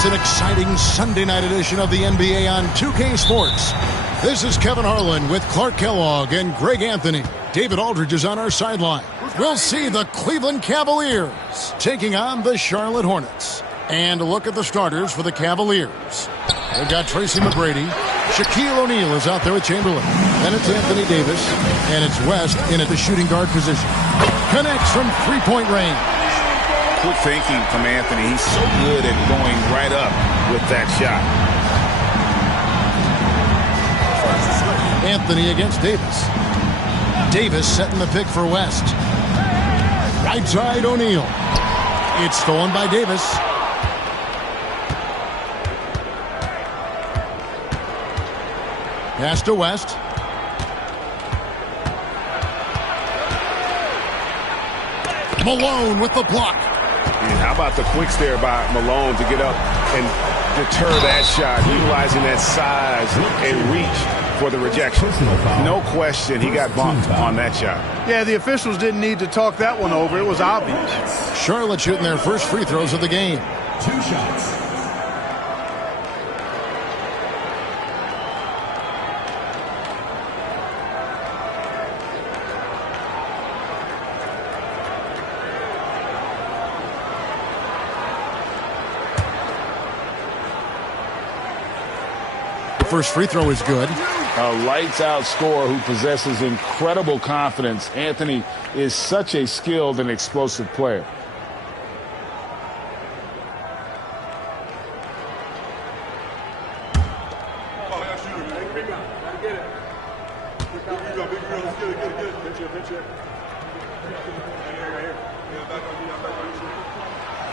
It's an exciting Sunday night edition of the NBA on 2K Sports. This is Kevin Harlan with Clark Kellogg and Greg Anthony. David Aldridge is on our sideline. We'll see the Cleveland Cavaliers taking on the Charlotte Hornets. And look at the starters for the Cavaliers. They've got Tracy McGrady. Shaquille O'Neal is out there with Chamberlain. Then it's Anthony Davis. And it's West in at the shooting guard position. Connects from three-point range. Quick thinking from Anthony. He's so good at going right up with that shot. Anthony against Davis. Davis setting the pick for West. Right side O'Neal. It's stolen by Davis. Pass to West. Malone with the block. And how about the quicks there by Malone to get up and deter that shot, utilizing that size and reach for the rejection. No question he got bumped on that shot. Yeah, the officials didn't need to talk that one over. It was obvious. Charlotte shooting their first free throws of the game. 2 shots. First free throw is good. A lights-out scorer who possesses incredible confidence. Anthony is such a skilled and explosive player.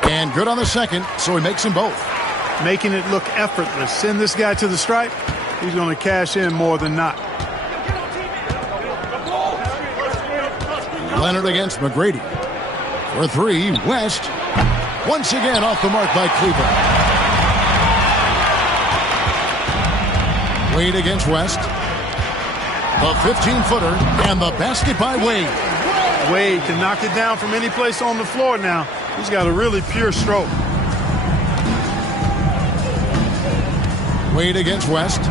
And good on the second, so he makes them both. Making it look effortless. Send this guy to the stripe. He's going to cash in more than not. Leonard against McGrady. For three, West. Once again off the mark by Cleveland. Wade against West. The 15-footer and the basket by Wade. Wade can knock it down from any place on the floor now. He's got a really pure stroke. Wade against West.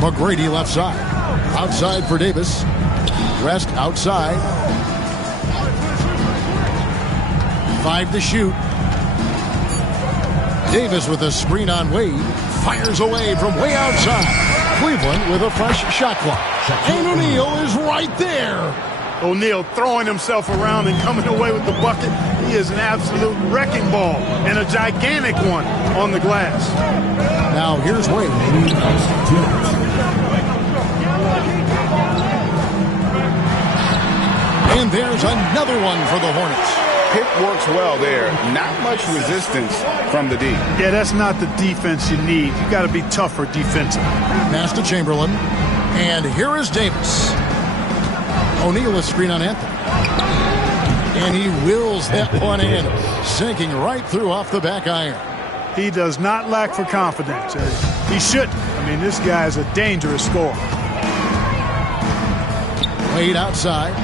McGrady left side. Outside for Davis. West outside. 5 to shoot. Davis with a screen on Wade. Fires away from way outside. Cleveland with a fresh shot clock. And O'Neal is right there. O'Neal throwing himself around and coming away with the bucket. He is an absolute wrecking ball and a gigantic one on the glass. Now here's Wade. And there's another one for the Hornets. Pick works well there. Not much resistance from the D. Yeah, that's not the defense you need. You got to be tougher defensively. Pass to Chamberlain. And here is Davis. O'Neal is screen on Anthony. And he wills that one in, sinking right through off the back iron. He does not lack for confidence. He shouldn't. I mean, this guy is a dangerous scorer. Wade outside.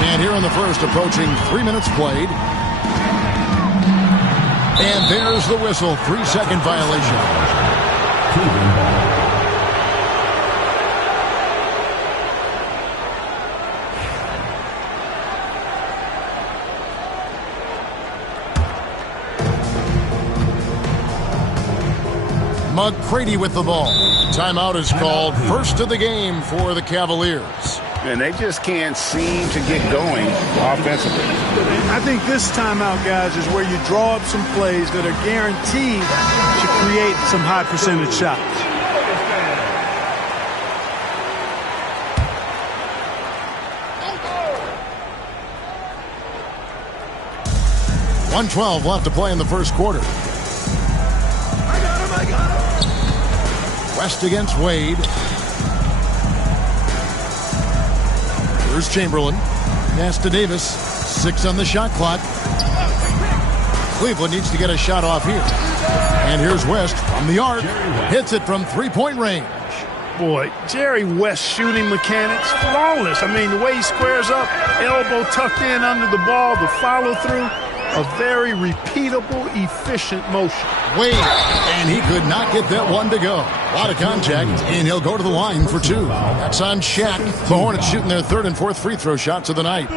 And here in the first, approaching 3 minutes played. And there's the whistle. 3-second violation. McGrady with the ball. Timeout is called. First of the game for the Cavaliers. And they just can't seem to get going offensively. I think this timeout, guys, is where you draw up some plays that are guaranteed to create some high percentage shots. .112 left to play in the first quarter. West against Wade. Here's Chamberlain. Pass to Davis. 6 on the shot clock. Cleveland needs to get a shot off here. And here's West from the arc. Hits it from three-point range. Boy, Jerry West shooting mechanics, flawless. I mean, the way he squares up, elbow tucked in under the ball, the follow-through. A very repeatable, efficient motion. Wade, and he could not get that one to go. A lot of contact, and he'll go to the line for 2. That's on Shaq. The Hornets shooting their 3rd and 4th free throw shots of the night.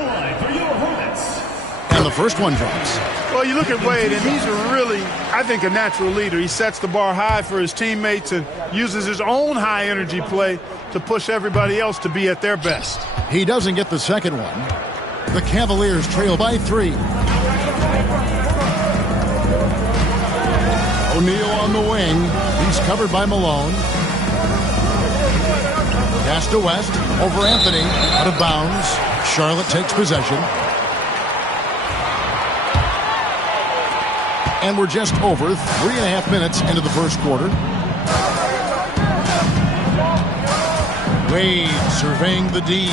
And the first one drops. Well, you look at Wade, and he's really, I think, a natural leader. He sets the bar high for his teammates and uses his own high-energy play to push everybody else to be at their best. He doesn't get the second one. The Cavaliers trail by 3. O'Neal on the wing. He's covered by Malone. Pass to West. Over Anthony. Out of bounds. Charlotte takes possession. And we're just over 3.5 minutes into the first quarter. Wade surveying the D.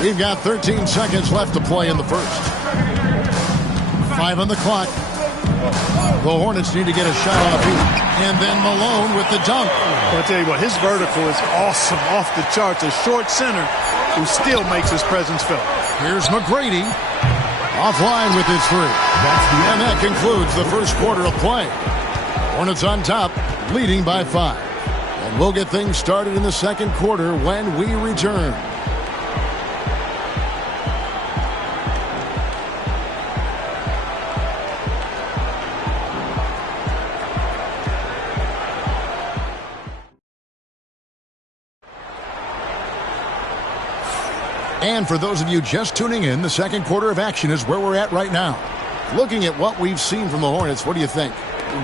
We've got 13 seconds left to play in the first. 5 on the clock. The Hornets need to get a shot off here. And then Malone with the dunk. I'll tell you what, his vertical is awesome, off the charts. A short center who still makes his presence felt. Here's McGrady. Offline with his 3. And that concludes the first quarter of play. Hornets on top, leading by 5. And we'll get things started in the second quarter when we return. And for those of you just tuning in, the second quarter of action is where we're at right now. Looking at what we've seen from the Hornets, what do you think?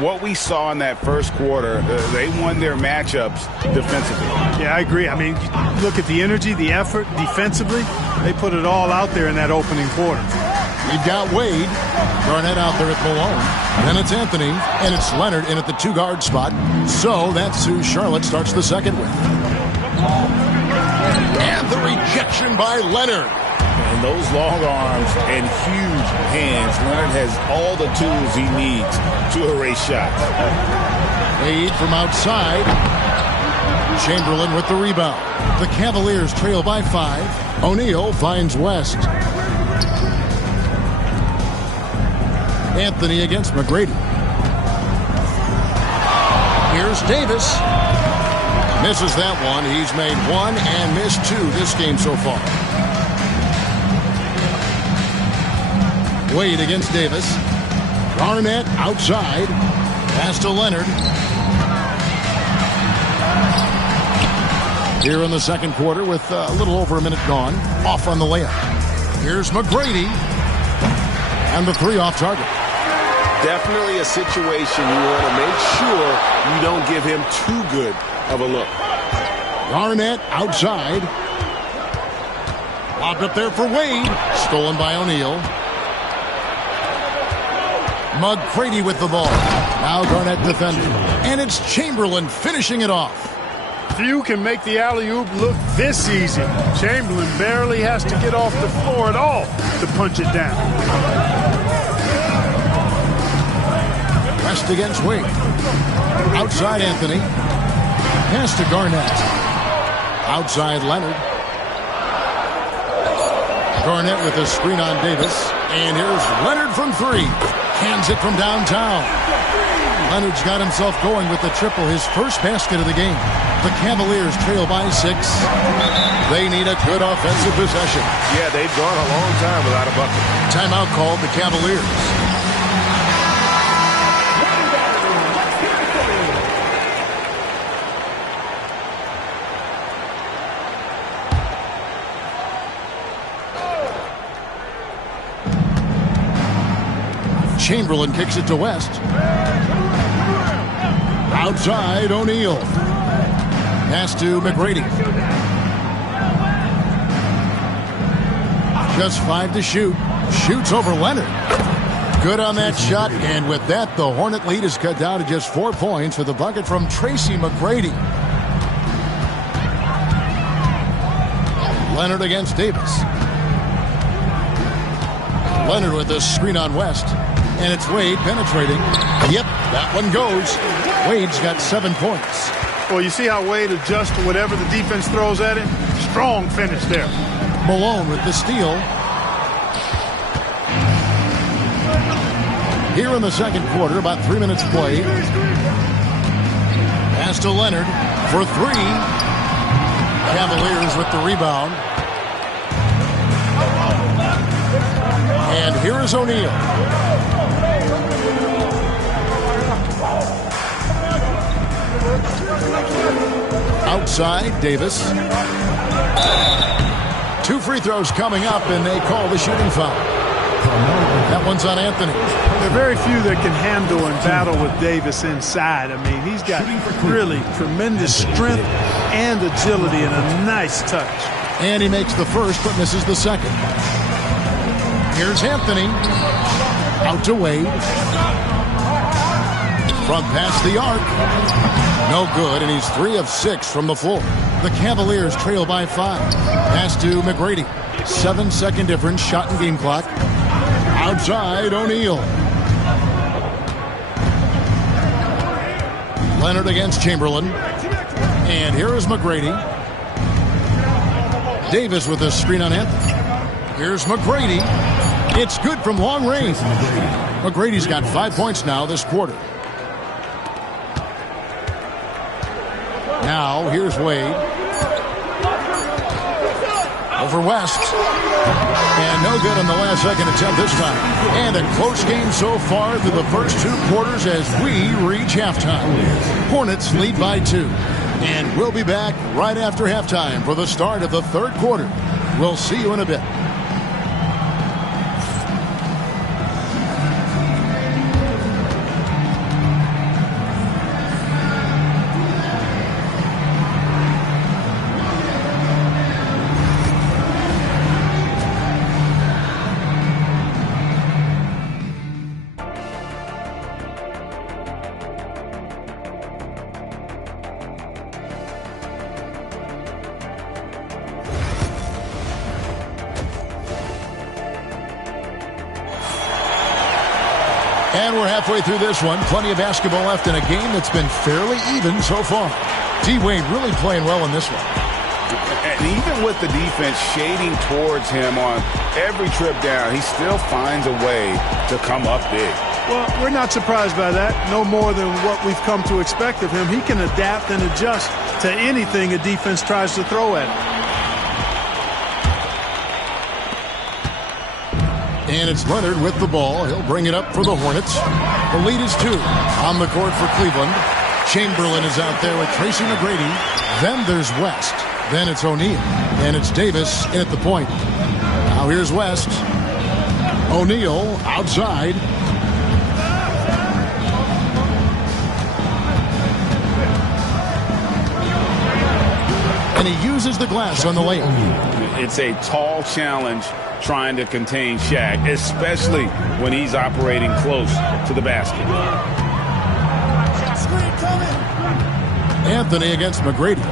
What we saw in that first quarter, they won their matchups defensively. Yeah, I agree. I mean, look at the energy, the effort defensively. They put it all out there in that opening quarter. We've got Wade. Garnett out there at Malone. Then it's Anthony, and it's Leonard in at the 2-guard spot. So that's who Charlotte starts the second with. And the rejection by Leonard. And those long arms and huge hands, Leonard has all the tools he needs to erase shots. Wade from outside. Chamberlain with the rebound. The Cavaliers trail by 5. O'Neal finds West. Anthony against McGrady. Here's Davis. Misses that one. He's made 1 and missed 2 this game so far. Wade against Davis. Garnett outside. Pass to Leonard. Here in the second quarter with a little over a minute gone. Off on the layup. Here's McGrady. And the 3 off target. Definitely a situation you want to make sure you don't give him too good of a look. Garnett outside. Lobbed up there for Wade. Stolen by O'Neal. McGrady with the ball. Now Garnett defending. And it's Chamberlain finishing it off. Few can make the alley-oop look this easy. Chamberlain barely has to get off the floor at all to punch it down. West against Wade. Outside Anthony. Pass to Garnett. Outside Leonard. Garnett with a screen on Davis. And here's Leonard from 3. Hands it from downtown. Leonard's got himself going with the triple, his first basket of the game. The Cavaliers trail by 6. They need a good offensive possession. Yeah, they've gone a long time without a bucket. Timeout called the Cavaliers. Chamberlain kicks it to West. Outside O'Neal. Pass to McGrady. Just 5 to shoot. Shoots over Leonard. Good on that shot. And with that, the Hornet lead is cut down to just 4 points with a bucket from Tracy McGrady. Leonard against Davis. Leonard with a screen on West. And it's Wade penetrating. Yep, that one goes. Wade's got 7 points. Well, you see how Wade adjusts to whatever the defense throws at him? Strong finish there. Malone with the steal. Here in the second quarter, about 3 minutes played. Pass to Leonard for 3. Cavaliers with the rebound. And here is O'Neal. Outside, Davis. 2 free throws coming up, and they call the shooting foul. That one's on Anthony. There are very few that can handle and battle with Davis inside. I mean, he's got really tremendous strength and agility and a nice touch. And he makes the first, but misses the second. Here's Anthony. Out to Wade. From past the arc. No good, and he's 3 of 6 from the floor. The Cavaliers trail by 5. Pass to McGrady. 7-second difference, shot and game clock. Outside, O'Neal. Leonard against Chamberlain. And here is McGrady. Davis with a screen on Anthony. Here's McGrady. It's good from long range. McGrady's got 5 points now this quarter. Now, here's Wade. Over West. And no good on the last second attempt this time. And a close game so far through the first 2 quarters as we reach halftime. Hornets lead by 2. And we'll be back right after halftime for the start of the third quarter. We'll see you in a bit. And we're halfway through this one. Plenty of basketball left in a game that's been fairly even so far. D-Wade really playing well in this one. And even with the defense shading towards him on every trip down, he still finds a way to come up big. Well, we're not surprised by that. No more than what we've come to expect of him. He can adapt and adjust to anything a defense tries to throw at him. And it's Leonard with the ball. He'll bring it up for the Hornets. The lead is 2 on the court for Cleveland. Chamberlain is out there with Tracy McGrady. Then there's West. Then it's O'Neal. And it's Davis in at the point. Now here's West. O'Neal outside. And he uses the glass on the layup. It's a tall challenge trying to contain Shaq, especially when he's operating close to the basket. Anthony against McGrady.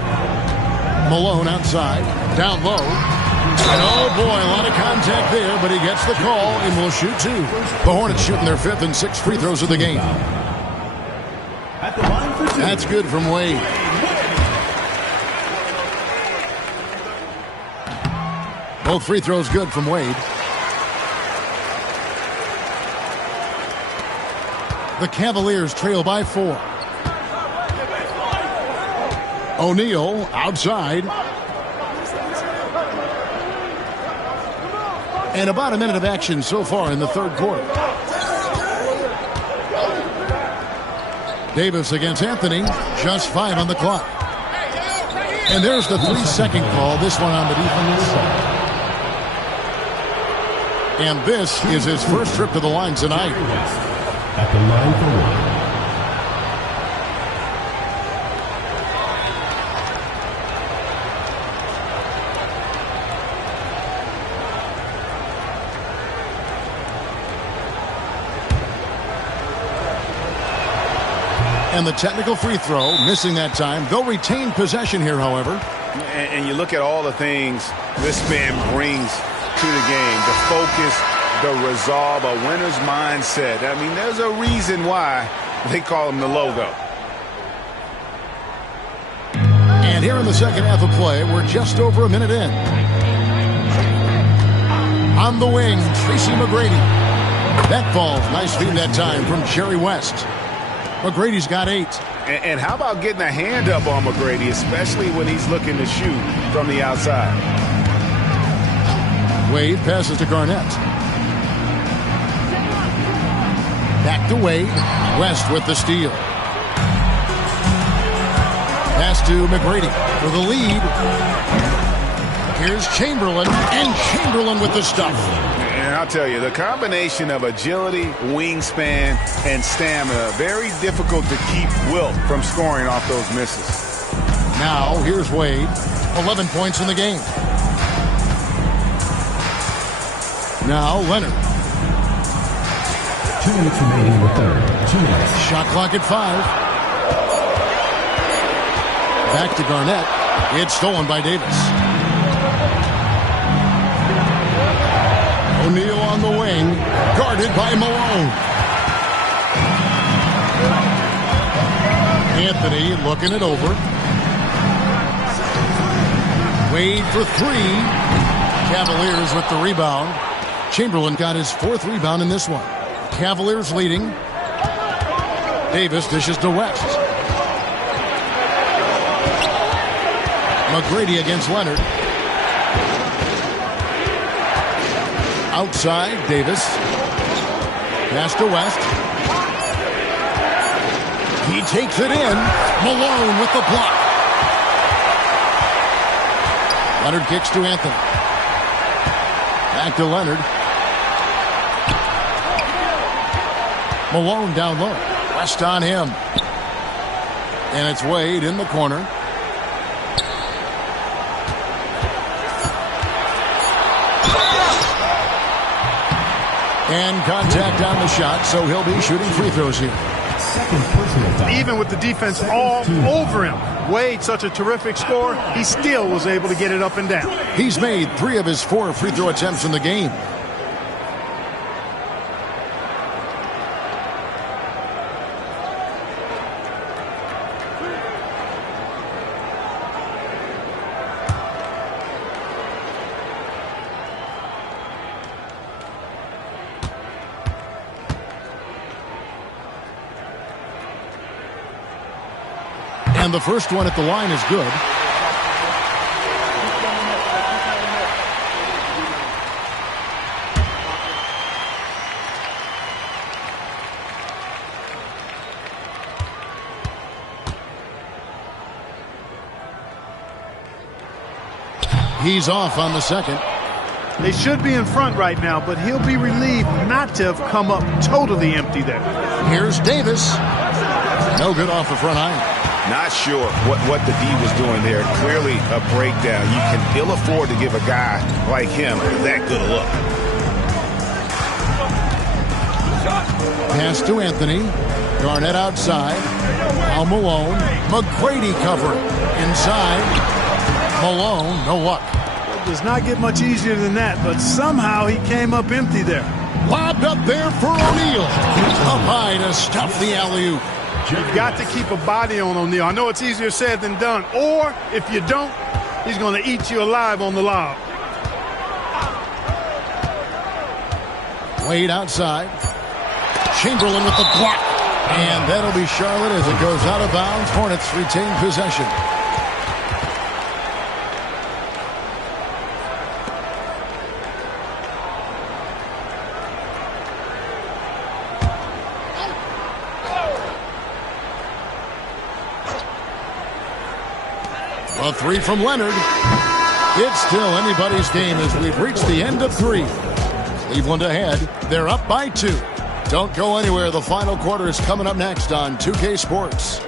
Malone outside, down low. And oh boy, a lot of contact there, but he gets the call and will shoot 2. The Hornets shooting their 5th and 6th free throws of the game. That's good from Wade. Both free throws good from Wade. The Cavaliers trail by 4. O'Neal outside. And about a minute of action so far in the third quarter. Davis against Anthony. Just 5 on the clock. And there's the 3-second call. This one on the defense. And this is his first trip to the line tonight. At the line for 1. And the technical free throw, missing that time. They'll retain possession here, however. And you look at all the things this man brings to the game. The focus, the resolve, a winner's mindset. I mean, there's a reason why they call him the logo. And here in the second half of play, we're just over a minute in. On the wing, Tracy McGrady. That falls. Nice feed that time from Jerry West. McGrady's got 8. And how about getting a hand up on McGrady, especially when he's looking to shoot from the outside? Wade passes to Garnett. Back to Wade. West with the steal. Pass to McGrady for the lead. Here's Chamberlain, and Chamberlain with the stuff. And I'll tell you, the combination of agility, wingspan, and stamina, very difficult to keep Wilt from scoring off those misses. Now, here's Wade. 11 points in the game. Now, Leonard. 2 minutes remaining in the third. 2 minutes. Shot clock at 5. Back to Garnett. It's stolen by Davis. O'Neal on the wing, guarded by Malone. Anthony looking it over. Wade for 3. Cavaliers with the rebound. Chamberlain got his 4th rebound in this one. Cavaliers leading. Davis dishes to West. McGrady against Leonard. Outside, Davis. Pass to West. He takes it in. Malone with the block. Leonard kicks to Anthony. Back to Leonard. Malone down low. West on him. And it's Wade in the corner. And contact on the shot, so he'll be shooting free throws here. Even with the defense all over him, Wade, such a terrific scorer, he still was able to get it up and down. He's made 3 of his 4 free throw attempts in the game. And the first one at the line is good. He's off on the second. They should be in front right now, but he'll be relieved not to have come up totally empty there. Here's Davis. No good off the front iron. Not sure what the D was doing there. Clearly a breakdown. You can ill afford to give a guy like him that good a look. Pass to Anthony. Garnett outside. Now Malone. McGrady covering. Inside. Malone, no luck. It does not get much easier than that, but somehow he came up empty there. Lobbed up there for O'Neal. Up high to stop the alley-oop. You've got to keep a body on O'Neal. I know it's easier said than done. Or, if you don't, he's going to eat you alive on the lob. Wade outside. Chamberlain with the block. And that'll be Charlotte as it goes out of bounds. Hornets retain possession. A three from Leonard. It's still anybody's game as we've reached the end of three. Cleveland ahead. They're up by 2. Don't go anywhere. The final quarter is coming up next on 2K Sports.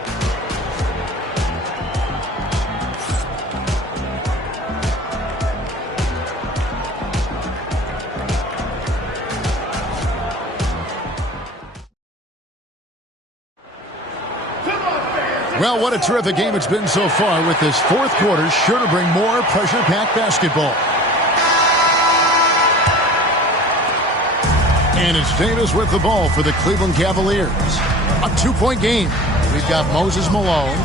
Well, what a terrific game it's been so far, with this fourth quarter sure to bring more pressure-packed basketball. And it's Davis with the ball for the Cleveland Cavaliers. A 2-point game. We've got Moses Malone,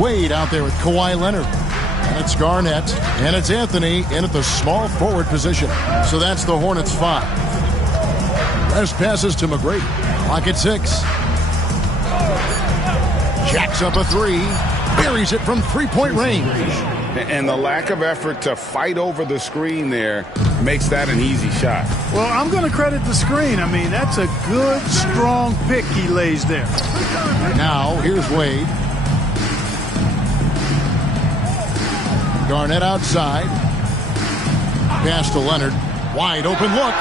Wade out there with Kawhi Leonard. And it's Garnett, and it's Anthony in at the small forward position. So that's the Hornets 5. Rest passes to McGrady. Clock at 6. Jacks up a 3, buries it from three-point range. And the lack of effort to fight over the screen there makes that an easy shot. Well, I'm going to credit the screen. I mean, that's a good, strong pick he lays there. Now, here's Wade. Garnett outside. Pass to Leonard. Wide open look.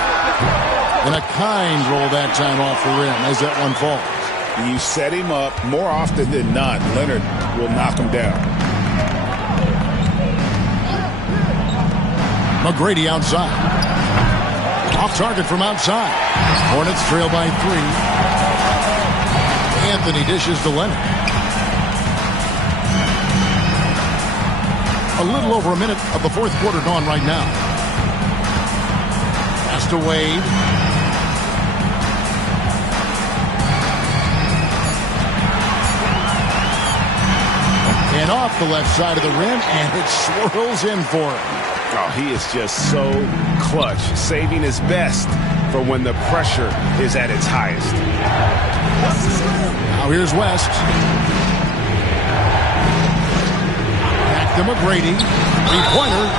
And a kind roll that time off the rim as that one falls. You set him up, more often than not, Leonard will knock him down. McGrady outside. Off target from outside. Hornets trail by 3. Anthony dishes to Leonard. A little over a minute of the fourth quarter gone right now. Pass to Wade. And off the left side of the rim, and it swirls in for him. Oh, he is just so clutch, saving his best for when the pressure is at its highest. Now here's West. Back to McGrady. Three-pointer.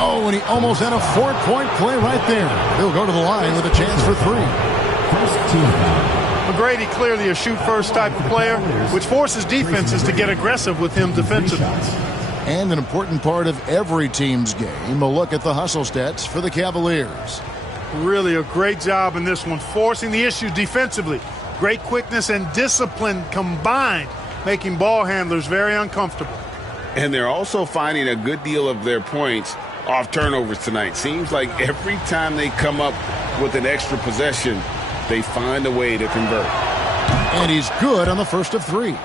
Oh, and he almost had a 4-point play right there. He'll go to the line with a chance for 3. First team foul. McGrady clearly a shoot-first type of player, which forces defenses to get aggressive with him defensively. And an important part of every team's game, a look at the hustle stats for the Cavaliers. Really a great job in this one, forcing the issue defensively. Great quickness and discipline combined, making ball handlers very uncomfortable. And they're also finding a good deal of their points off turnovers tonight. Seems like every time they come up with an extra possession, they find a way to convert. And he's good on the first of 3.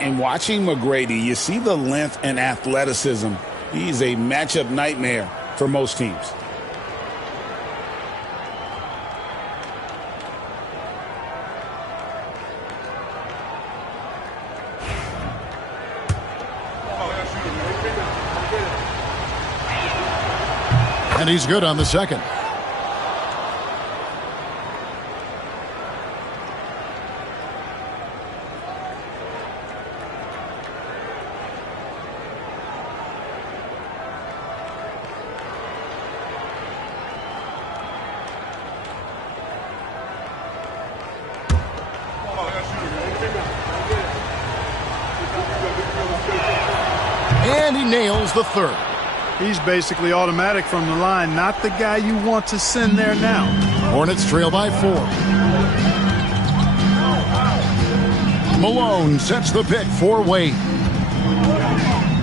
In watching McGrady, you see the length and athleticism. He's a matchup nightmare for most teams. And he's good on the second. And he nails the third. He's basically automatic from the line, not the guy you want to send there now. Hornets trail by 4. Malone sets the pick for Wade.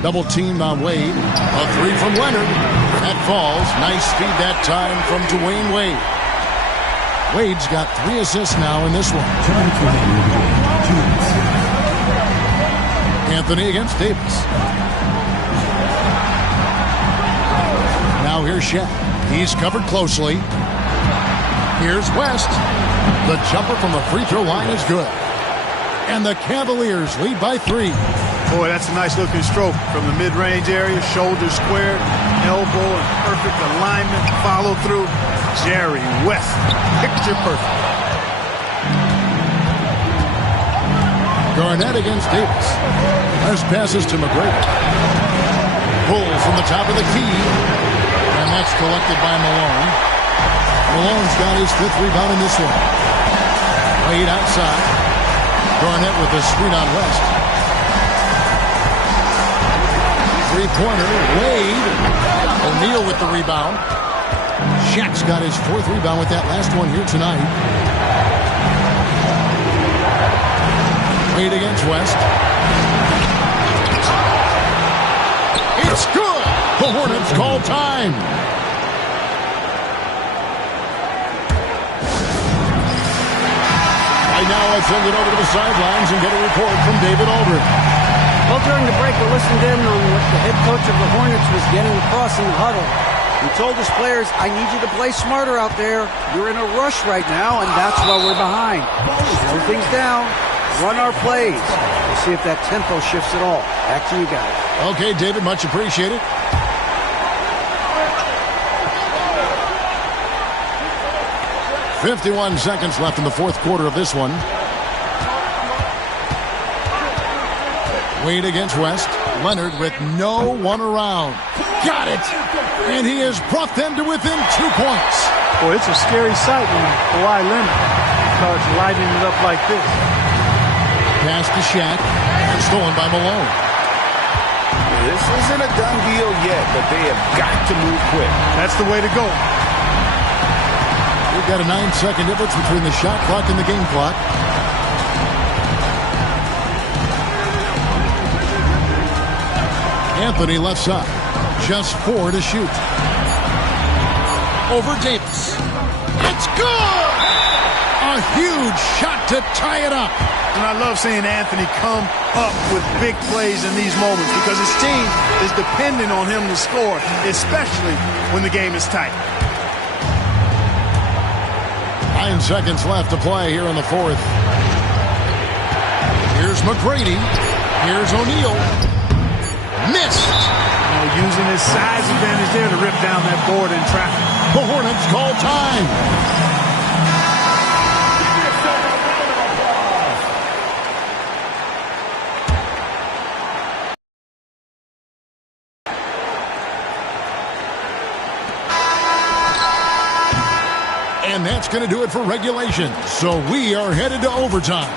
Double teamed on Wade. A three from Leonard. That falls. Nice feed that time from Dwayne Wade. Wade's got 3 assists now in this one. Anthony against Davis. Now here's Shaq. He's covered closely. Here's West. The jumper from the free throw line is good. And the Cavaliers lead by 3. Boy, that's a nice looking stroke from the mid-range area. Shoulder squared, elbow in perfect alignment, follow through. Jerry West, picture perfect. Garnett against Davis. There's passes to McGregor. Pull from the top of the key. And that's collected by Malone. Malone's got his 5th rebound in this one. Wade outside. Garnett with the screen on West. Three-pointer. Wade. O'Neal with the rebound. Shaq's got his 4th rebound with that last one here tonight. Wade against West. It's good. The Hornets call time. Right now, I send it over to the sidelines and get a report from David Aldridge. Well, during the break, I listened in on what the head coach of the Hornets was getting across in the huddle. He told his players, I need you to play smarter out there. You're in a rush right now, and that's why we're behind. Slow things down. Run our plays. We'll see if that tempo shifts at all. Back to you guys. Okay, David, much appreciated. .51 seconds left in the 4th quarter of this one. Wade against West. Leonard with no one around. Got it! And he has brought them to within 2 points. Boy, it's a scary sight when Kawhi Leonard starts lighting it up like this. Pass to Shaq. And stolen by Malone. This isn't a done deal yet, but they have got to move quick. That's the way to go. We've got a 9-second difference between the shot clock and the game clock. Anthony left side. Just 4 to shoot. Over Davis. It's good! A huge shot to tie it up. And I love seeing Anthony come up with big plays in these moments because his team is dependent on him to score, especially when the game is tight. 9 seconds left to play here in the 4th. Here's McGrady. Here's O'Neal. Missed. Using his size advantage there to rip down that board in traffic. The Hornets call time. And that's going to do it for regulation. So we are headed to overtime.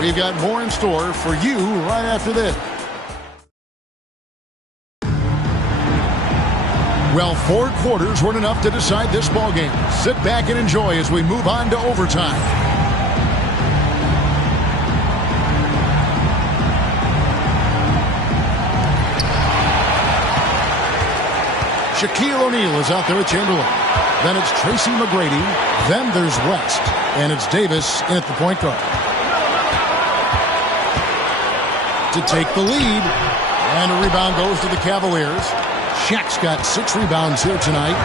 We've got more in store for you right after this. Well, 4 quarters weren't enough to decide this ballgame. Sit back and enjoy as we move on to overtime. Shaquille O'Neal is out there with Chamberlain. Then it's Tracy McGrady. Then there's West. And it's Davis in at the point guard. To take the lead. And a rebound goes to the Cavaliers. Shaq's got 6 rebounds here tonight.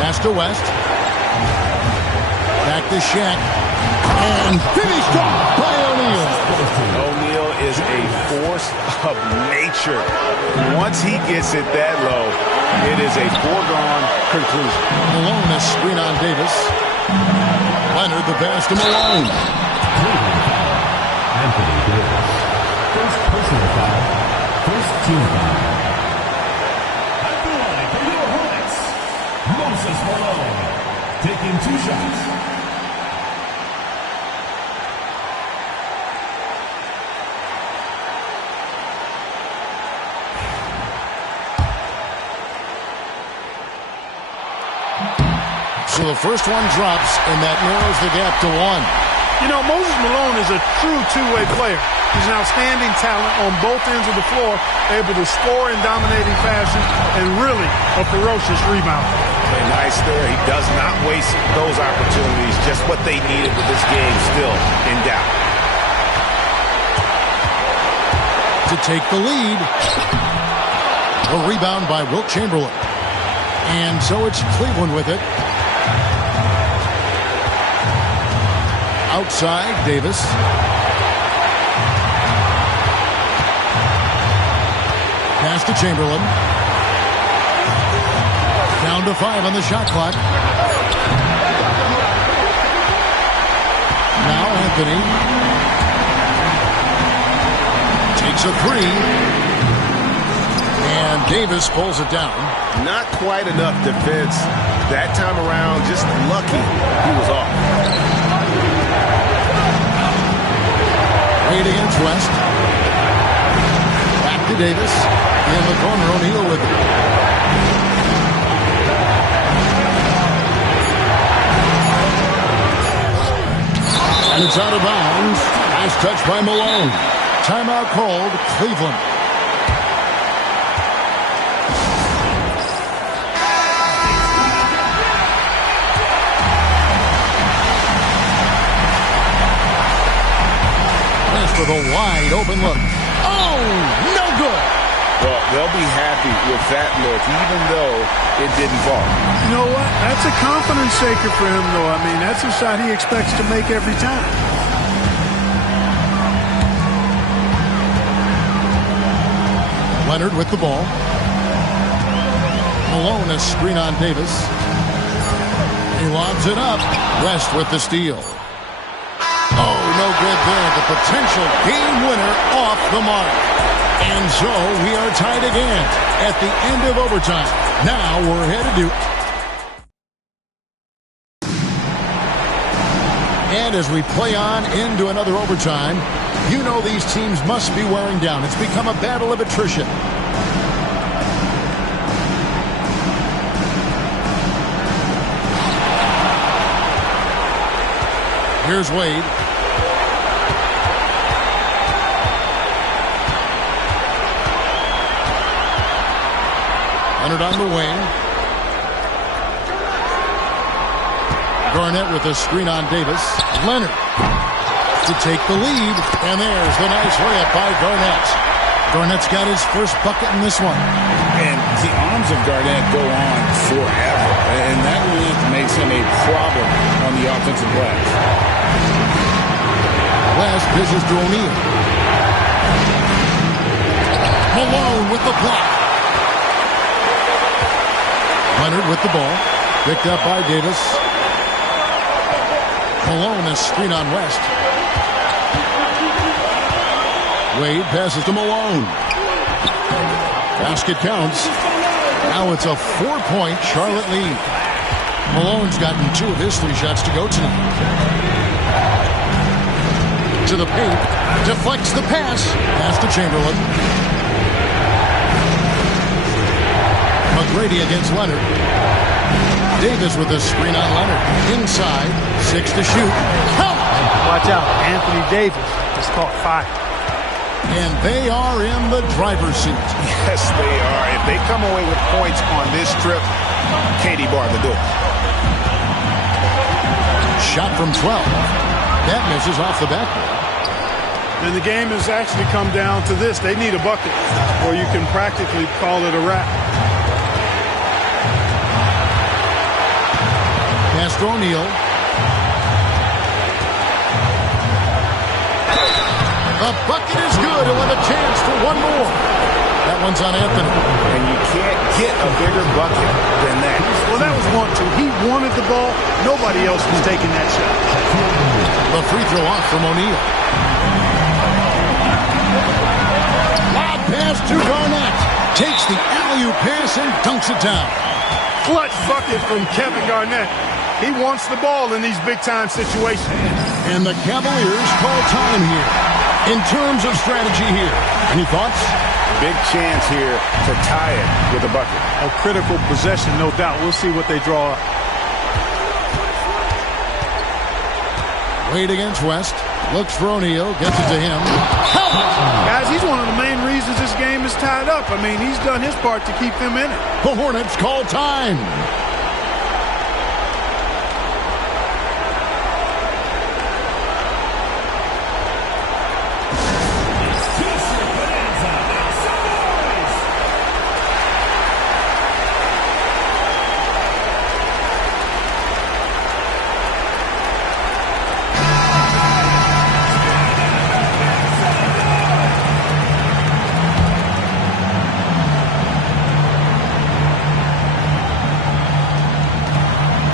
Pass to West. Back to Shaq. And finished off by O'Neal. O'Neal is a force of nature. Once he gets it that low, it is a foregone conclusion. Malone a screen on Davis. Leonard the pass to Malone. Anthony Davis. First personal foul. First team foul. At the line for your Hornets, Moses Malone. Taking 2 shots. So the first one drops, and that narrows the gap to 1. You know, Moses Malone is a true two-way player. He's an outstanding talent on both ends of the floor, able to score in dominating fashion, and really a ferocious rebounder. And nice there. He does not waste those opportunities. Just what they needed with this game still in doubt. To take the lead. A rebound by Wilt Chamberlain. And so it's Cleveland with it. Outside, Davis. Pass to Chamberlain. Down to 5 on the shot clock. Now Anthony. Takes a 3. And Davis pulls it down. Not quite enough defense that time around. Just lucky he was off. Wade against West. Back to Davis. In the corner, O'Neal with it. And it's out of bounds. Nice touch by Malone. Timeout called, Cleveland. With a wide open look. Oh, no good. Well, they'll be happy with that look, even though it didn't fall. You know what? That's a confidence shaker for him, though. I mean, that's a shot he expects to make every time. Leonard with the ball. Malone a screen on Davis. He lobs it up. West with the steal. Oh, no good there. The potential game winner off the mark. And so we are tied again at the end of overtime. Now we're headed to... And as we play on into another overtime, you know these teams must be wearing down. It's become a battle of attrition. Here's Wade. Leonard on the wing. Garnett with a screen on Davis. Leonard to take the lead. And there's the nice layup by Garnett. Garnett's got his first bucket in this one. And the arms of Garnett go on forever. And that length makes him a problem on the offensive glass. West pitches to O'Neal. Malone with the block. Leonard with the ball. Picked up by Davis. Malone a screen on West. Wade passes to Malone. Basket counts. Now it's a 4-point Charlotte lead. Malone's gotten 2 of his 3 shots to go tonight. To the paint. Deflects the pass. Pass to Chamberlain. McGrady against Leonard. Davis with a screen on Leonard. Inside. 6 to shoot. Count! Watch out. Anthony Davis just caught fire. And they are in the driver's seat. Yes, they are. If they come away with points on this trip, Katie barred the door. Shot from 12. That misses off the backboard. And the game has actually come down to this. They need a bucket, or you can practically call it a wrap. Pass to O'Neal. The bucket is good, and with a chance for one more. That one's on Anthony. And you can't get a bigger bucket than that. Well, that was 1-2. He wanted the ball. Nobody else was taking that shot. The free throw off from O'Neal. Lob pass to Garnett. Takes the alley-oop pass and dunks it down. Clutch bucket from Kevin Garnett. He wants the ball in these big-time situations. And the Cavaliers call time here. In terms of strategy here, any thoughts? Big chance here to tie it with a bucket. A critical possession, no doubt. We'll see what they draw up. Wade against West. Looks for O'Neal. Gets it to him. Guys, he's one of the main reasons this game is tied up. I mean, he's done his part to keep them in it. The Hornets call time.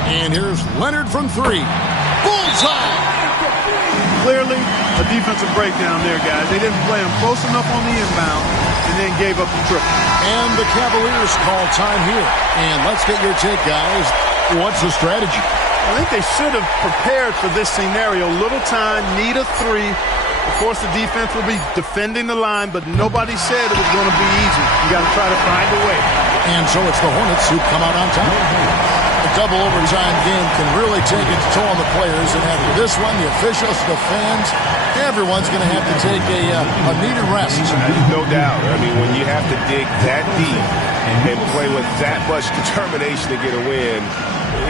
And here's Leonard from three. Bullseye! Clearly, a defensive breakdown there, guys. They didn't play him close enough on the inbound and then gave up the triple. And the Cavaliers call time here. And let's get your take, guys. What's the strategy? I think they should have prepared for this scenario. Little time, need a three. Of course, the defense will be defending the line, but nobody said it was going to be easy. You got to try to find a way. And so it's the Hornets who come out on top. A double overtime game can really take its toll on the players, and after this one, the officials, the fans, everyone's going to have to take a needed rest. No doubt. I mean, when you have to dig that deep and play with that much determination to get a win,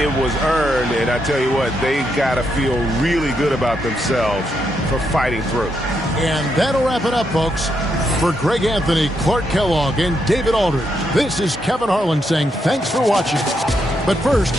it was earned, and I tell you what, they got to feel really good about themselves for fighting through. And that'll wrap it up, folks. For Greg Anthony, Clark Kellogg, and David Aldridge, this is Kevin Harlan saying thanks for watching. But first,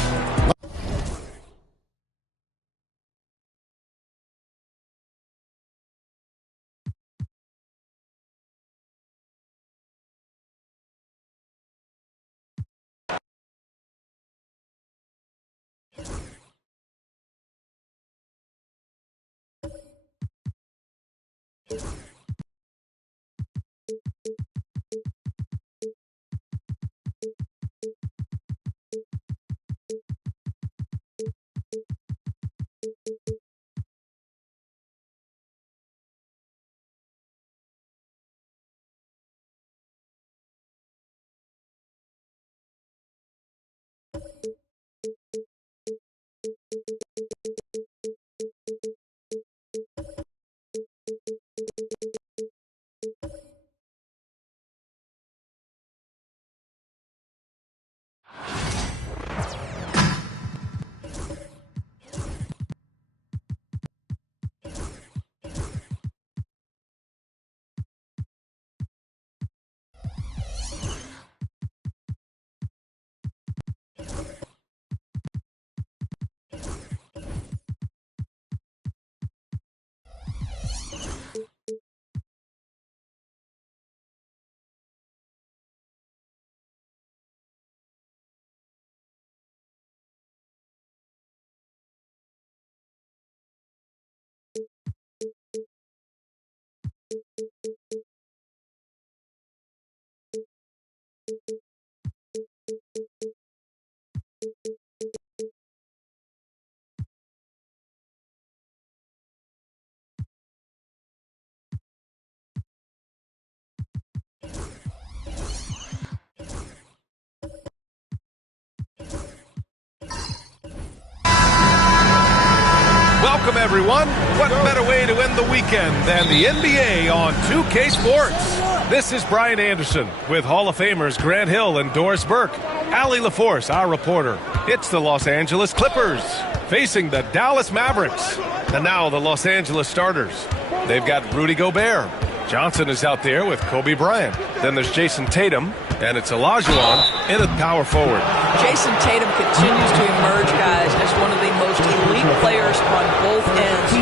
Welcome, everyone. What better way to end the weekend than the NBA on 2K Sports? This is Brian Anderson with Hall of Famers Grant Hill and Doris Burke. Allie LaForce, our reporter. It's the Los Angeles Clippers facing the Dallas Mavericks. And now the Los Angeles starters. They've got Rudy Gobert. Johnson is out there with Kobe Bryant. Then there's Jason Tatum, and it's Olajuwon in at power forward. Jason Tatum continues to emerge, guys, as one of the most elite players on both ends.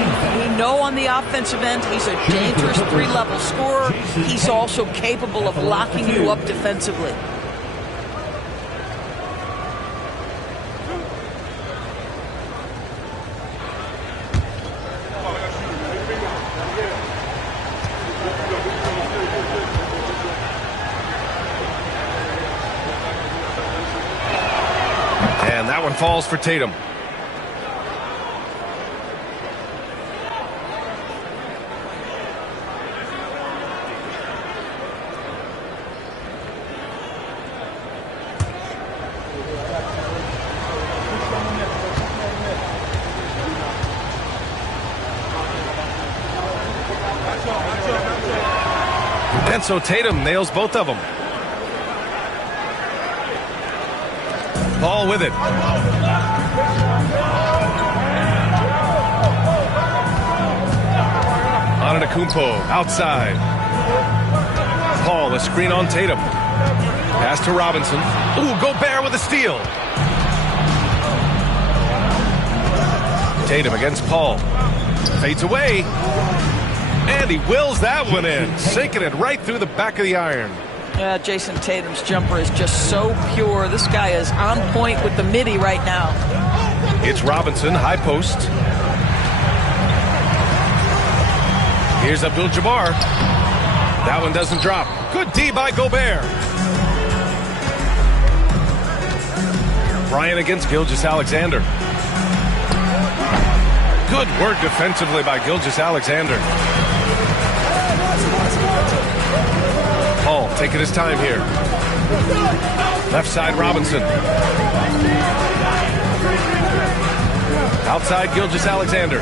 We know on the offensive end he's a dangerous three-level scorer. He's also capable of locking you up defensively. And that one falls for Tatum. And so Tatum nails both of them. Paul with it. Antetokounmpo outside. Paul, a screen on Tatum. Pass to Robinson. Ooh, Gobert with a steal. Tatum against Paul. Fades away. And he wills that one in. Sinking it right through the back of the iron. Yeah, Jason Tatum's jumper is just so pure. This guy is on point with the midi right now. It's Robinson, high post. Here's Abdul-Jabbar. That one doesn't drop. Good D by Gobert. Bryant against Gilgeous-Alexander. Good work defensively by Gilgeous-Alexander. Paul taking his time here. Left side Robinson. Outside Gilgeous-Alexander.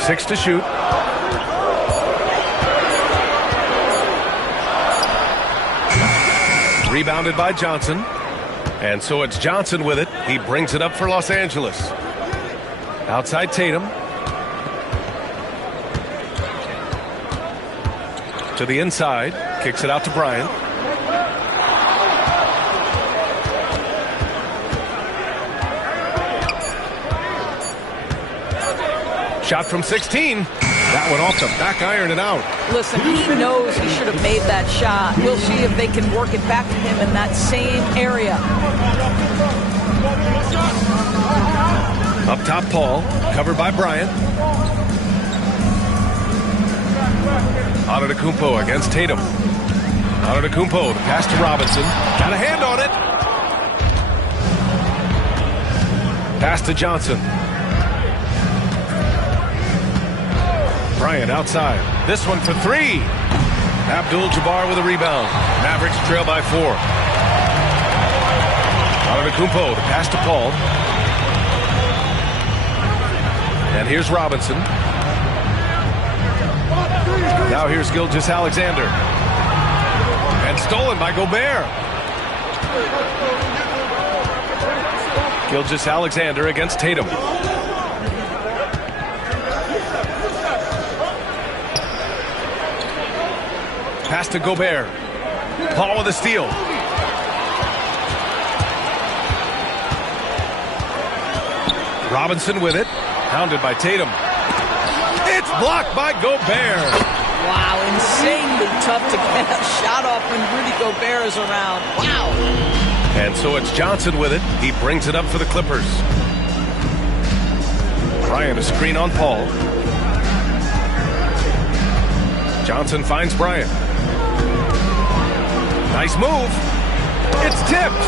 6 to shoot. Rebounded by Johnson. And so it's Johnson with it. He brings it up for Los Angeles. Outside Tatum. To the inside. Kicks it out to Bryant. Shot from 16. That one off the back iron and out. Listen, he knows he should have made that shot. We'll see if they can work it back to him in that same area. Up top, Paul. Covered by Bryant. Antetokounmpo against Tatum. Antetokounmpo, the pass to Robinson. Got a hand on it. Pass to Johnson. Bryant outside. This one for 3. Abdul-Jabbar with a rebound. Mavericks trail by 4. Antetokounmpo, the pass to Paul. And here's Robinson. Now here's Gilgeous-Alexander. And stolen by Gobert. Gilgeous-Alexander against Tatum. Pass to Gobert. Paul with a steal. Robinson with it. Hounded by Tatum. It's blocked by Gobert. Wow, insanely tough to get a shot off when Rudy Gobert is around. Wow. And so it's Johnson with it. He brings it up for the Clippers. Bryant a screen on Paul. Johnson finds Bryant. Nice move. It's tipped.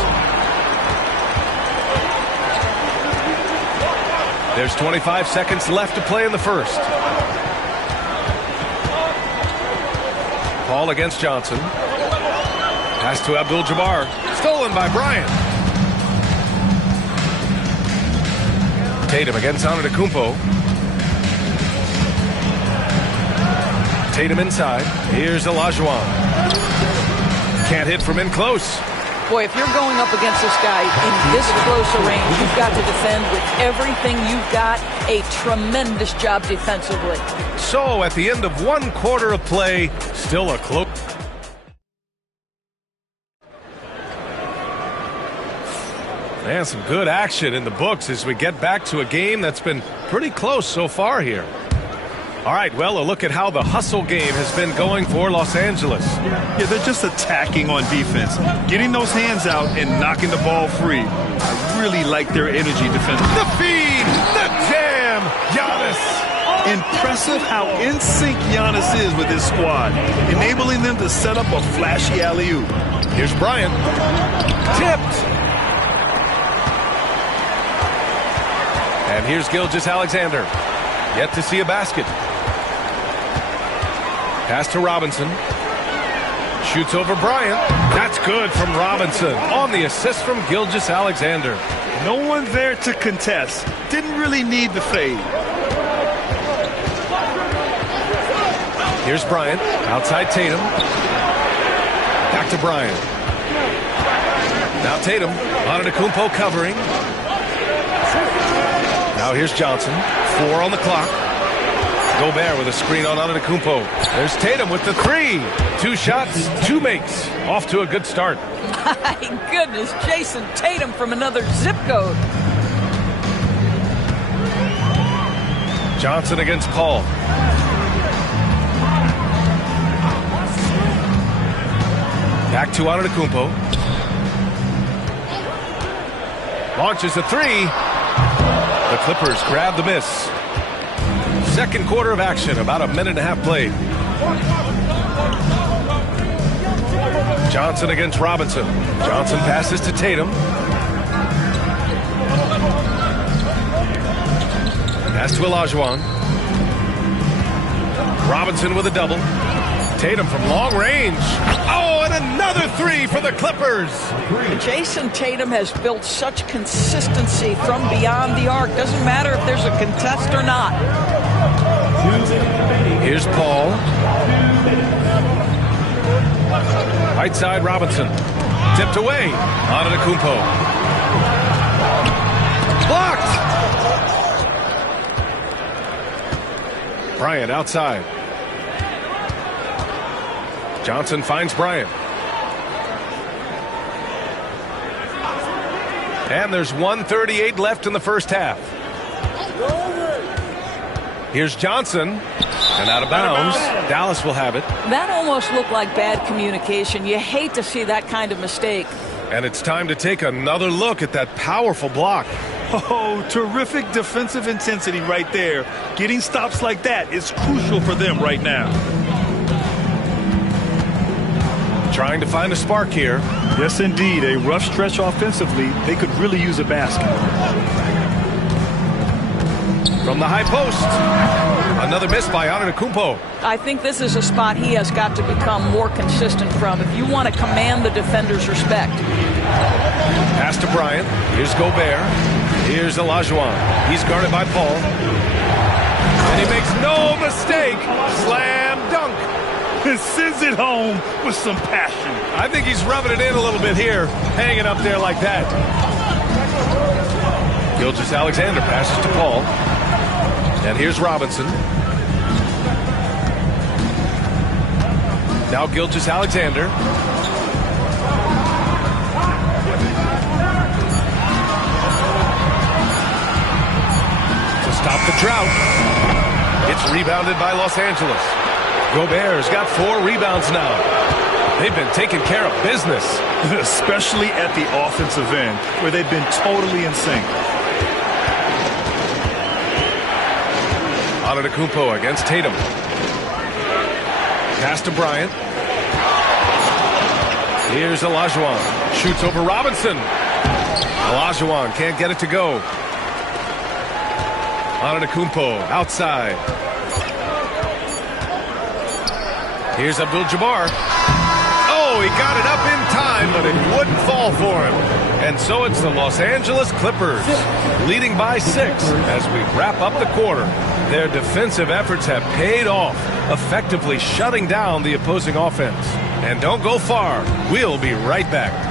There's 25 seconds left to play in the first. Paul against Johnson. Pass to Abdul-Jabbar. Stolen by Bryant. Tatum against Antetokounmpo. Tatum inside. Here's Olajuwon. Can't hit from in close. Boy, if you're going up against this guy in this close a range, you've got to defend with everything you've got. A tremendous job defensively. So at the end of 1 quarter of play, still a close. Man, some good action in the books as we get back to a game that's been pretty close so far here. All right, well, a look at how the hustle game has been going for Los Angeles. Yeah, they're just attacking on defense, getting those hands out and knocking the ball free. I really like their energy defensively. The feed, the jam, Giannis. Impressive how in sync Giannis is with his squad, enabling them to set up a flashy alley-oop. Here's Bryant. Tipped. And here's Gilgeous-Alexander. Yet to see a basket. Pass to Robinson. Shoots over Bryant. That's good from Robinson on the assist from Gilgeous-Alexander. No one there to contest. Didn't really need the fade. Here's Bryant. Outside Tatum. Back to Bryant. Now Tatum. Antetokounmpo covering. Now here's Johnson. 4 on the clock. Gobert with a screen on Antetokounmpo. There's Tatum with the 3. 2 shots, 2 makes. Off to a good start. My goodness, Jason Tatum from another zip code. Johnson against Paul. Back to Antetokounmpo. Launches a 3. The Clippers grab the miss. Second quarter of action, about a minute and a half played. Johnson against Robinson. Johnson passes to Tatum. Pass to Olajuwon. Robinson with a double. Tatum from long range. Oh, and another 3 for the Clippers. Jason Tatum has built such consistency from beyond the arc. Doesn't matter if there's a contest or not. Here's Paul. Right side, Robinson. Tipped away. Antetokounmpo. Blocked. Bryant outside. Johnson finds Bryant. And there's 1:38 left in the first half. Here's Johnson. And out of bounds. Dallas will have it. That almost looked like bad communication. You hate to see that kind of mistake. And it's time to take another look at that powerful block. Oh, terrific defensive intensity right there. Getting stops like that is crucial for them right now. Trying to find a spark here. Yes, indeed. A rough stretch offensively. They could really use a basket. From the high post. Another miss by Antetokounmpo. I think this is a spot he has got to become more consistent from if you want to command the defender's respect. Pass to Bryant. Here's Gobert. Here's Olajuwon. He's guarded by Paul. And he makes no mistake. Slam dunk. And sends it home with some passion. I think he's rubbing it in a little bit here. Hanging up there like that. Gilgeous-Alexander passes to Paul. And here's Robinson. Now Gilgeous-Alexander. To stop the drought. It's rebounded by Los Angeles. Gobert's got 4 rebounds now. They've been taking care of business. Especially at the offensive end, where they've been totally in sync. Antetokounmpo against Tatum. Pass to Bryant. Here's Olajuwon. Shoots over Robinson. Olajuwon can't get it to go. Antetokounmpo outside. Here's Abdul-Jabbar. Oh, he got it up in time, but it wouldn't fall for him. And so it's the Los Angeles Clippers leading by 6 as we wrap up the quarter. Their defensive efforts have paid off, effectively shutting down the opposing offense. And don't go far. We'll be right back.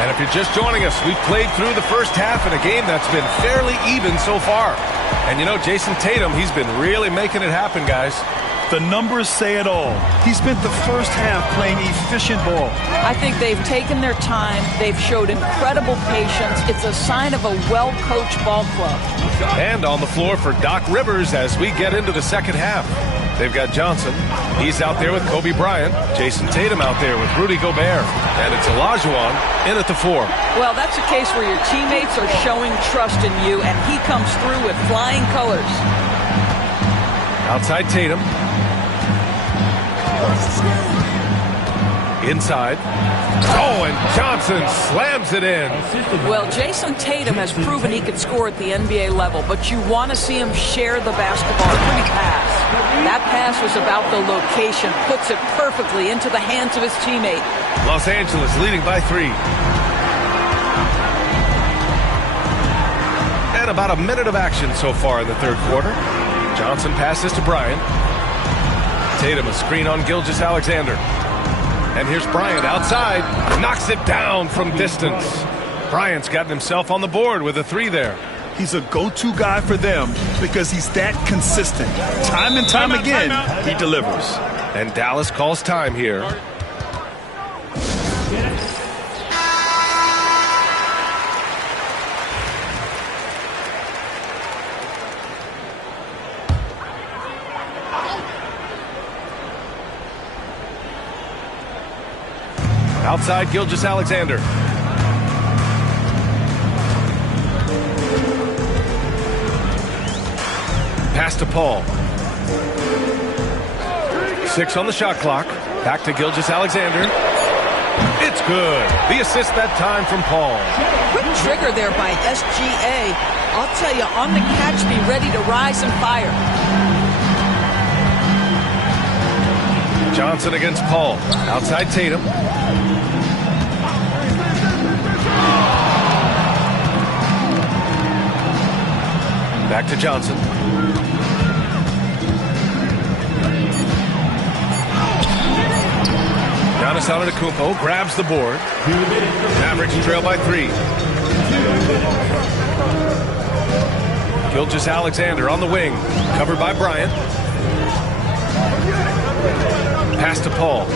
And if you're just joining us, we've played through the first half in a game that's been fairly even so far. And you know, Jason Tatum, he's been really making it happen, guys. The numbers say it all. He spent the first half playing efficient ball. I think they've taken their time. They've showed incredible patience. It's a sign of a well-coached ball club. And on the floor for Doc Rivers as we get into the second half. They've got Johnson. He's out there with Kobe Bryant. Jason Tatum out there with Rudy Gobert. And it's Olajuwon in at the 4. Well, that's a case where your teammates are showing trust in you, and he comes through with flying colors. Outside Tatum. Inside. Oh, and Johnson slams it in. Well, Jason Tatum has proven he can score at the NBA level, but you want to see him share the basketball. Pretty pass. That pass was about the location. Puts it perfectly into the hands of his teammate. Los Angeles leading by 3. And about a minute of action so far in the third quarter. Johnson passes to Bryant. Tatum a screen on Gilgeous-Alexander. And here's Bryant outside. Knocks it down from distance. Bryant's gotten himself on the board with a 3 there. He's a go-to guy for them because he's that consistent. Time and time again, he delivers. And Dallas calls time here. Outside Gilgeous-Alexander. Pass to Paul. 6 on the shot clock. Back to Gilgeous-Alexander. It's good. The assist that time from Paul. Quick trigger there by SGA. I'll tell you, on the catch, be ready to rise and fire. Johnson against Paul. Outside Tatum. Back to Johnson. Giannis Antetokounmpo grabs the board. Mavericks trail by 3. Gilgeous-Alexander on the wing. Covered by Bryant. Pass to Paul.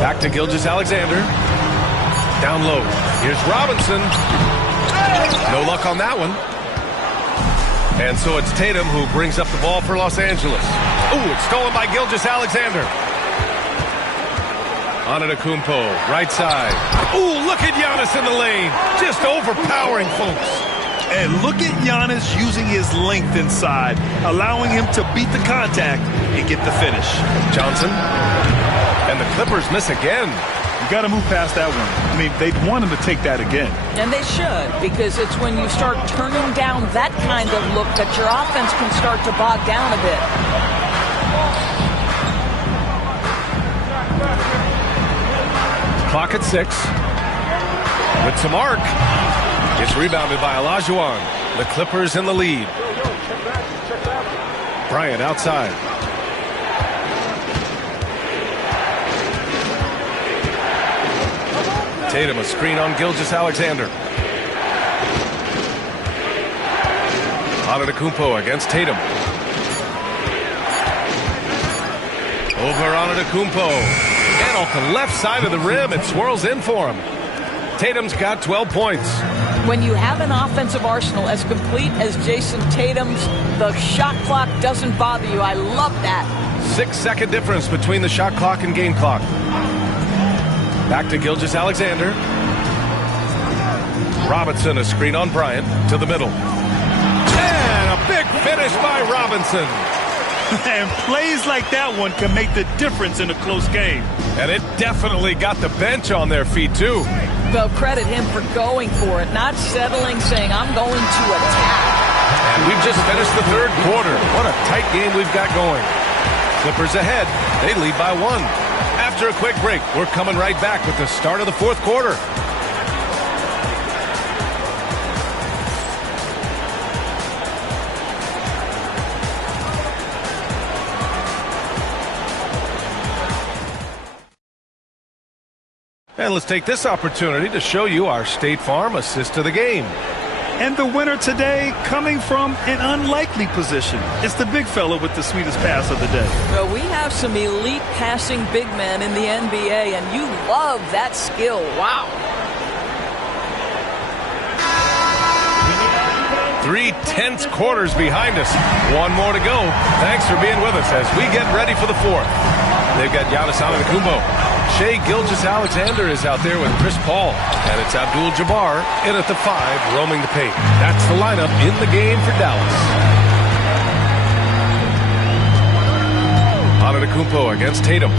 Back to Gilgeous-Alexander. Down low. Here's Robinson. No luck on that one. And so it's Tatum who brings up the ball for Los Angeles. Ooh, it's stolen by Gilgeous-Alexander. Antetokounmpo, right side. Ooh, look at Giannis in the lane. Just overpowering folks. And look at Giannis using his length inside, allowing him to beat the contact and get the finish. Johnson. And the Clippers miss again. You got to move past that one. I mean, they'd want him to take that again. And they should, because it's when you start turning down that kind of look that your offense can start to bog down a bit. Clock at 6. With some arc. It's rebounded by Olajuwon. The Clippers in the lead. Bryant outside. Tatum a screen on Gilgeous-Alexander. Antetokounmpo against Tatum. Over Antetokounmpo. And off the left side of the rim, it swirls in for him. Tatum's got 12 points. When you have an offensive arsenal as complete as Jason Tatum's, the shot clock doesn't bother you. I love that. 6-second difference between the shot clock and game clock. Back to Gilgeous-Alexander. Robinson, a screen on Bryant to the middle. And a big finish by Robinson. And plays like that one can make the difference in a close game. And it definitely got the bench on their feet, too. Well, credit him for going for it, not settling, saying, I'm going to attack. And we've just finished the third quarter. What a tight game we've got going. Clippers ahead. They lead by 1. After a quick break, we're coming right back with the start of the fourth quarter. And let's take this opportunity to show you our State Farm assist to the game. And the winner today coming from an unlikely position. It's the big fella with the sweetest pass of the day. Well, we have some elite passing big men in the NBA, and you love that skill. Wow. 3 tense quarters behind us. One more to go. Thanks for being with us as we get ready for the fourth. They've got Giannis Antetokounmpo. Shai Gilgeous-Alexander is out there with Chris Paul. And it's Abdul-Jabbar in at the 5, roaming the paint. That's the lineup in the game for Dallas. Antetokounmpo against Tatum.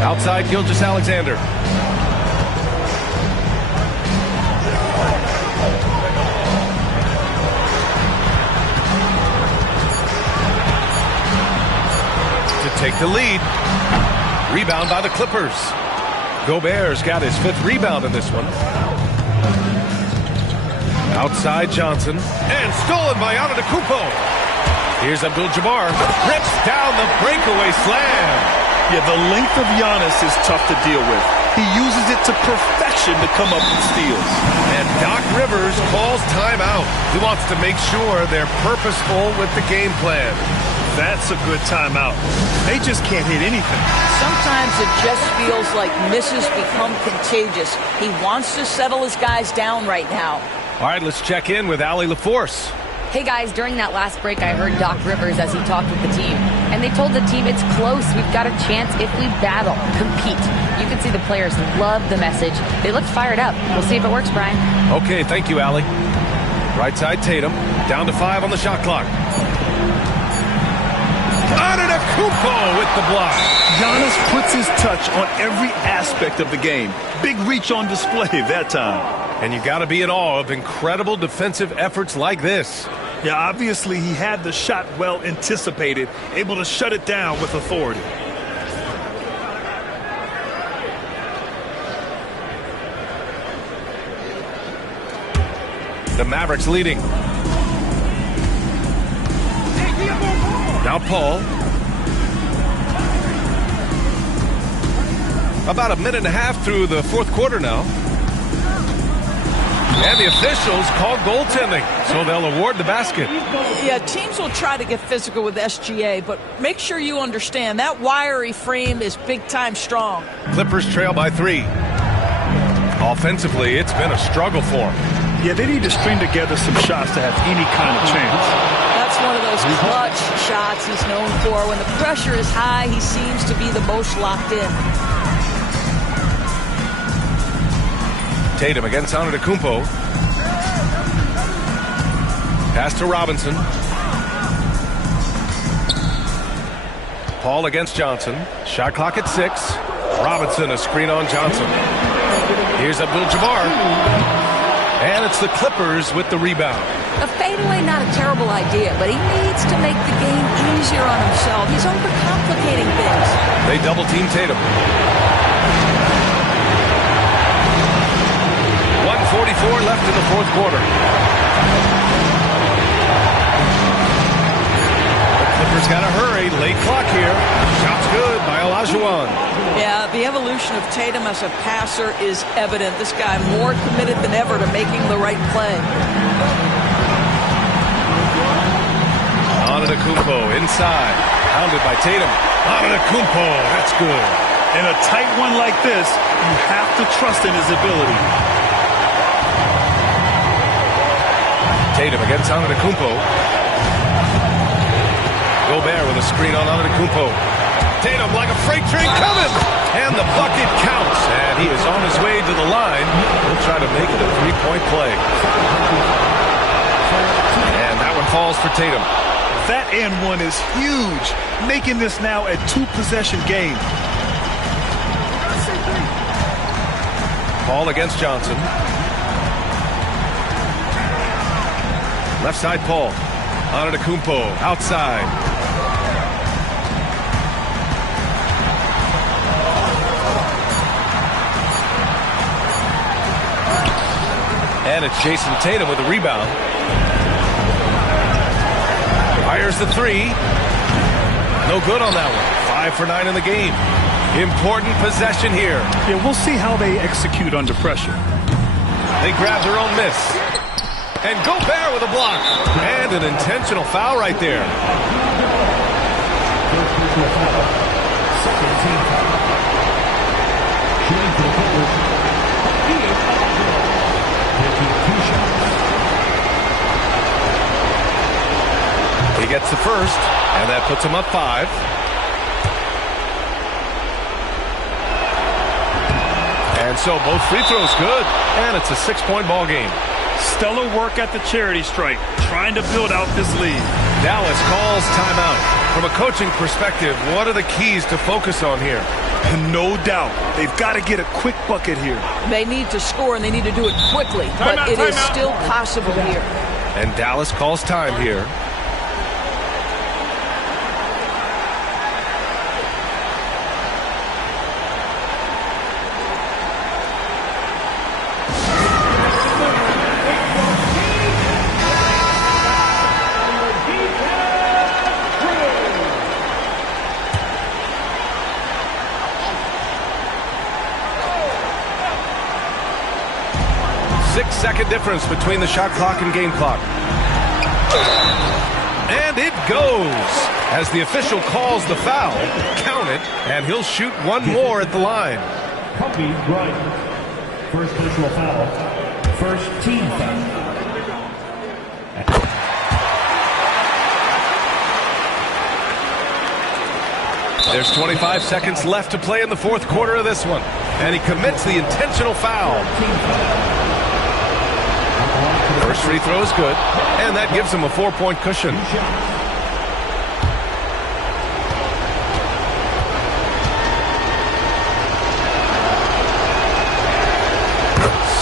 Outside, Gilgeous-Alexander. To take the lead. Rebound by the Clippers. Gobert's got his 5th rebound in this one. Outside Johnson. And stolen by Antetokounmpo. Here's Abdul-Jabbar. Rips down the breakaway slam. Yeah, the length of Giannis is tough to deal with. He uses it to perfection to come up with steals. And Doc Rivers calls timeout. He wants to make sure they're purposeful with the game plan. That's a good timeout. They just can't hit anything. Sometimes it just feels like misses become contagious. He wants to settle his guys down right now. All right, let's check in with Allie LaForce. Hey guys, during that last break, I heard Doc Rivers as he talked with the team. And they told the team it's close. We've got a chance if we battle, compete. You can see the players love the message. They look fired up. We'll see if it works, Brian. Okay, thank you, Allie. Right side Tatum, down to 5 on the shot clock. Antetokounmpo with the block. Giannis puts his touch on every aspect of the game. Big reach on display that time. And you got to be in awe of incredible defensive efforts like this. Yeah, obviously he had the shot well anticipated, able to shut it down with authority. The Mavericks leading. Now Paul. About a minute and a half through the 4th quarter now. And the officials call goaltending, so they'll award the basket. Yeah, teams will try to get physical with SGA, but make sure you understand that wiry frame is big-time strong. Clippers trail by 3. Offensively, it's been a struggle for them. Yeah, they need to string together some shots to have any kind of chance. That's one of those clutch shots he's known for. When the pressure is high, he seems to be the most locked in. Tatum against Antetokounmpo. Pass to Robinson. Paul against Johnson. Shot clock at 6. Robinson, a screen on Johnson. Here's Abdul-Jabbar. And it's the Clippers with the rebound. A fadeaway, not a terrible idea, but he needs to make the game easier on himself. He's overcomplicating things. They double-team Tatum. 1:44 left in the 4th quarter. The Clippers got to hurry. Late clock here. Shots good by Olajuwon. Yeah, the evolution of Tatum as a passer is evident. This guy more committed than ever to making the right play. Antetokounmpo inside. Pounded by Tatum. Antetokounmpo. That's good. In a tight one like this, you have to trust in his ability. Tatum against Antetokounmpo. Gobert with a screen on Antetokounmpo. Tatum like a freight train coming. And the bucket counts. And he is on his way to the line. He'll try to make it a 3-point play. And that one falls for Tatum. That and one is huge, making this now a 2-possession game. Paul against Johnson. Left side Paul. Antetokounmpo outside. And it's Jason Tatum with the rebound. Fires the 3. No good on that one. 5 for 9 in the game. Important possession here. Yeah, we'll see how they execute under pressure. They grab their own miss. And Gobert with a block. And an intentional foul right there. He gets the first, and that puts him up 5. And so both free throws good, and it's a 6-point ball game. Stellar work at the charity stripe, trying to build out this lead. Dallas calls timeout. From a coaching perspective, what are the keys to focus on here? No doubt. They've got to get a quick bucket here. They need to score, and they need to do it quickly, but it is still possible here. And Dallas calls time here. Second difference between the shot clock and game clock. And it goes. As the official calls the foul, count it, and he'll shoot one more at the line. Kobe Bryant. First personal foul. First team foul. There's 25 seconds left to play in the fourth quarter of this one. And he commits the intentional foul. First free throw is good, and that gives him a 4-point cushion.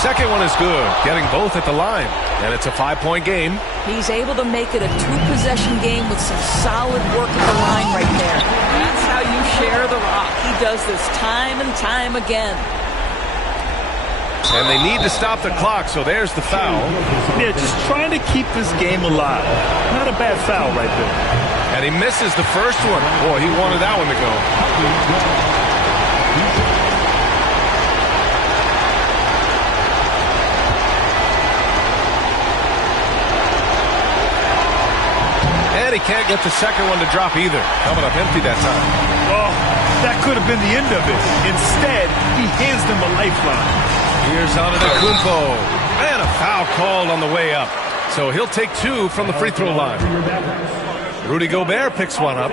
Second one is good, getting both at the line, and it's a 5-point game. He's able to make it a 2-possession game with some solid work at the line right there. That's how you share the rock. He does this time and time again. And they need to stop the clock, so there's the foul. Yeah, just trying to keep this game alive. Not a bad foul right there. And he misses the first one. Boy, he wanted that one to go. And he can't get the second one to drop either. Coming up empty that time. Oh, that could have been the end of it. Instead, he hands them a lifeline. Here's Antetokounmpo. And a foul called on the way up. So he'll take two from the free throw line. Rudy Gobert picks one up.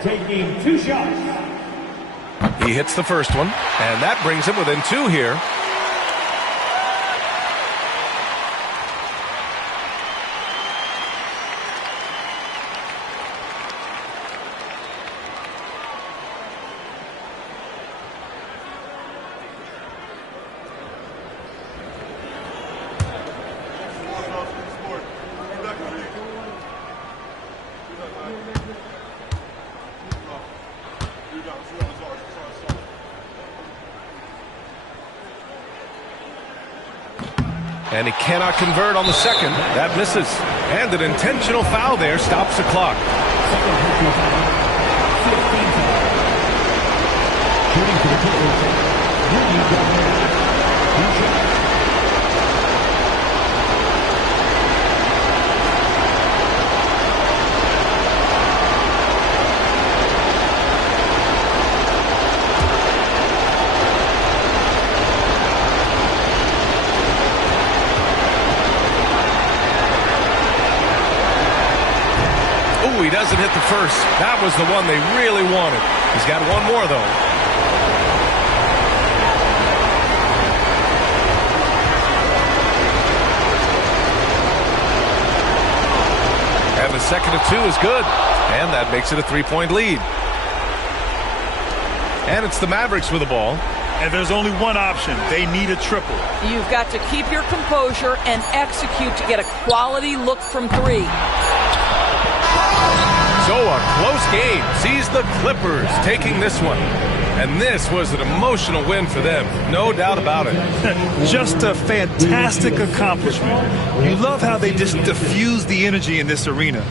Taking 2 shots. He hits the first one, and that brings him within 2 here. And he cannot convert on the second. That misses. And an intentional foul there stops the clock. He doesn't hit the first. That was the one they really wanted. He's got one more, though. And the second of 2 is good. And that makes it a 3-point lead. And it's the Mavericks with the ball. And there's only one option. They need a triple. You've got to keep your composure and execute to get a quality look from 3. So a close game sees the Clippers taking this one. And this was an emotional win for them, no doubt about it. Just a fantastic accomplishment. You love how they just diffuse the energy in this arena.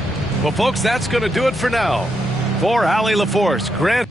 Well, folks, that's going to do it for now. For Allie LaForce, Grant.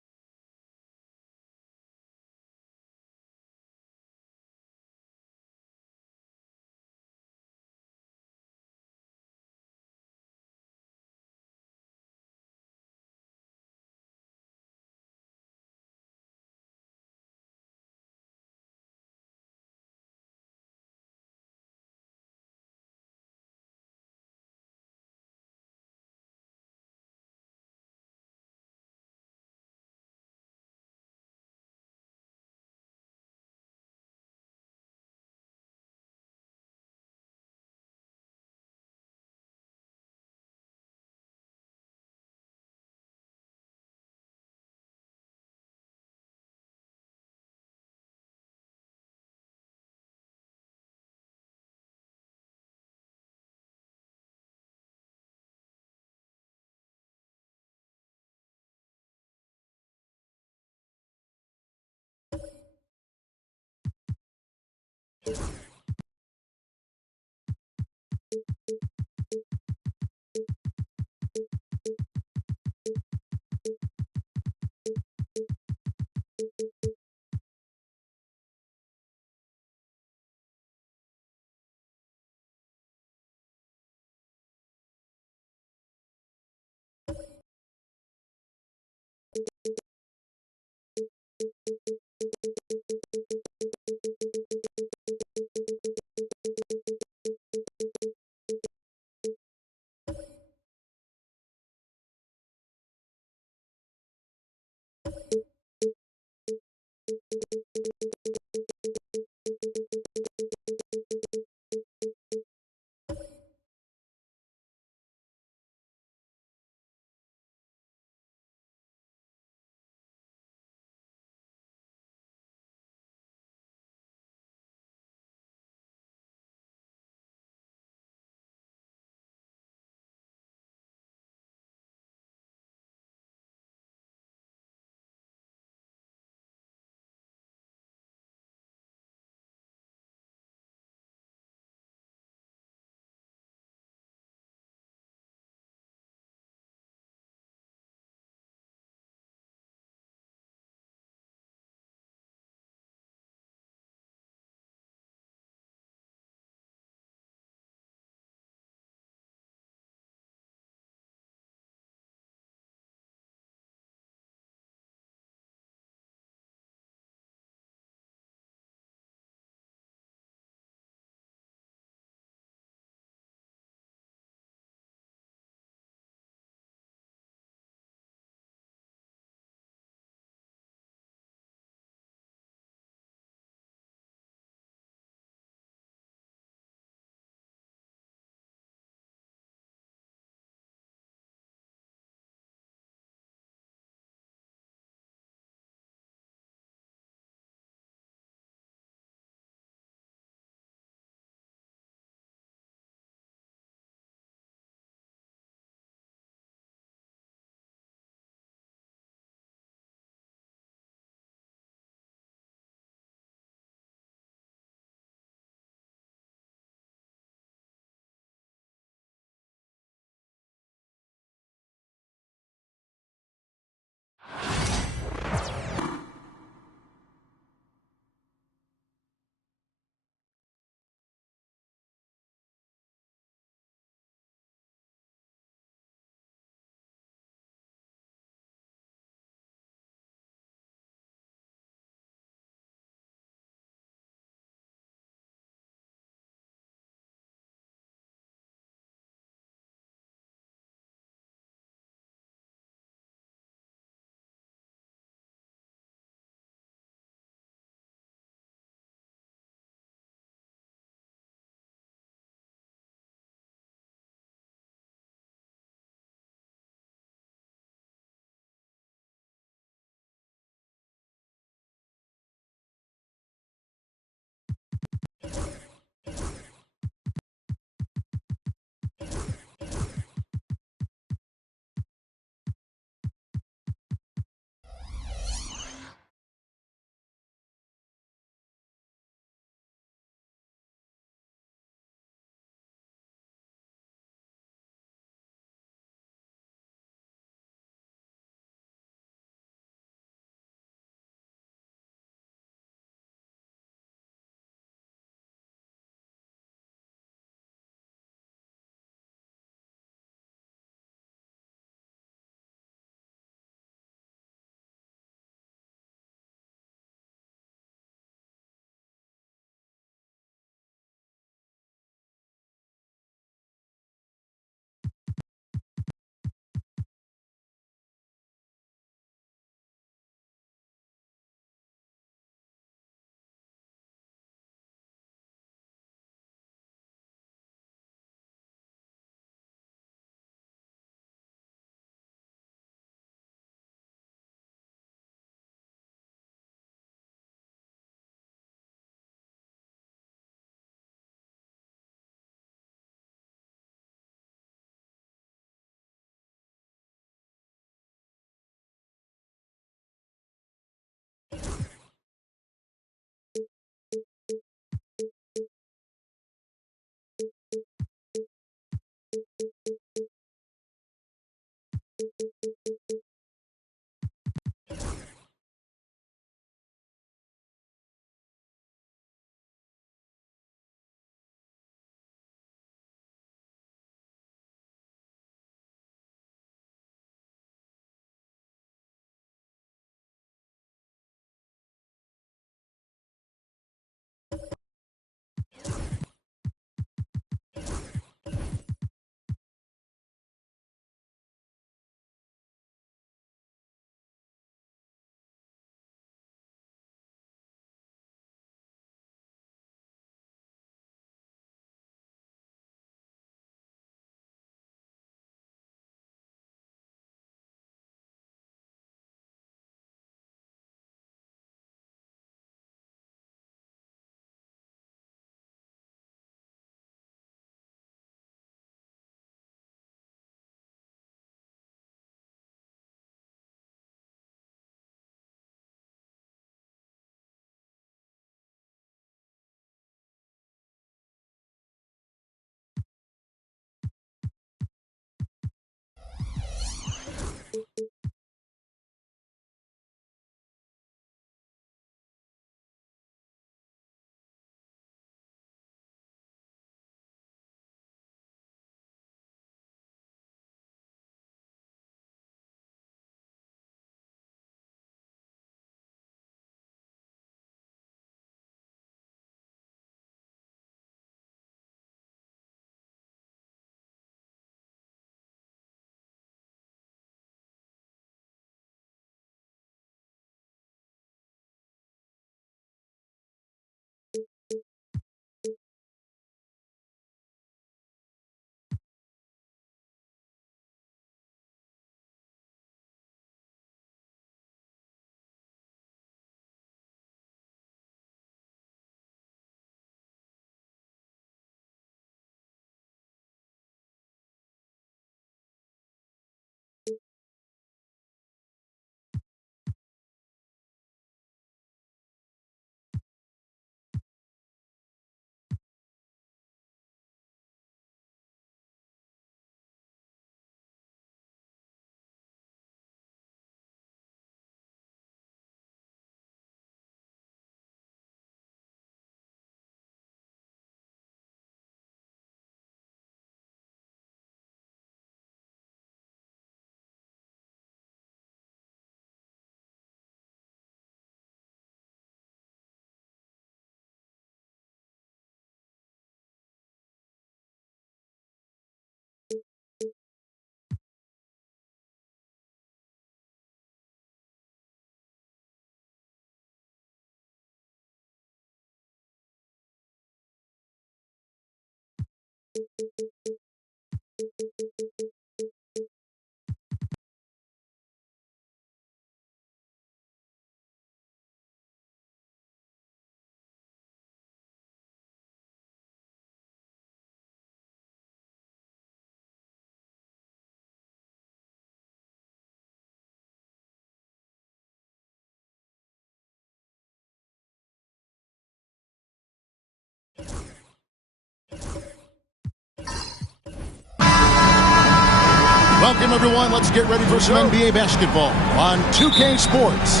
Welcome, everyone. Let's get ready for some NBA basketball on 2K Sports.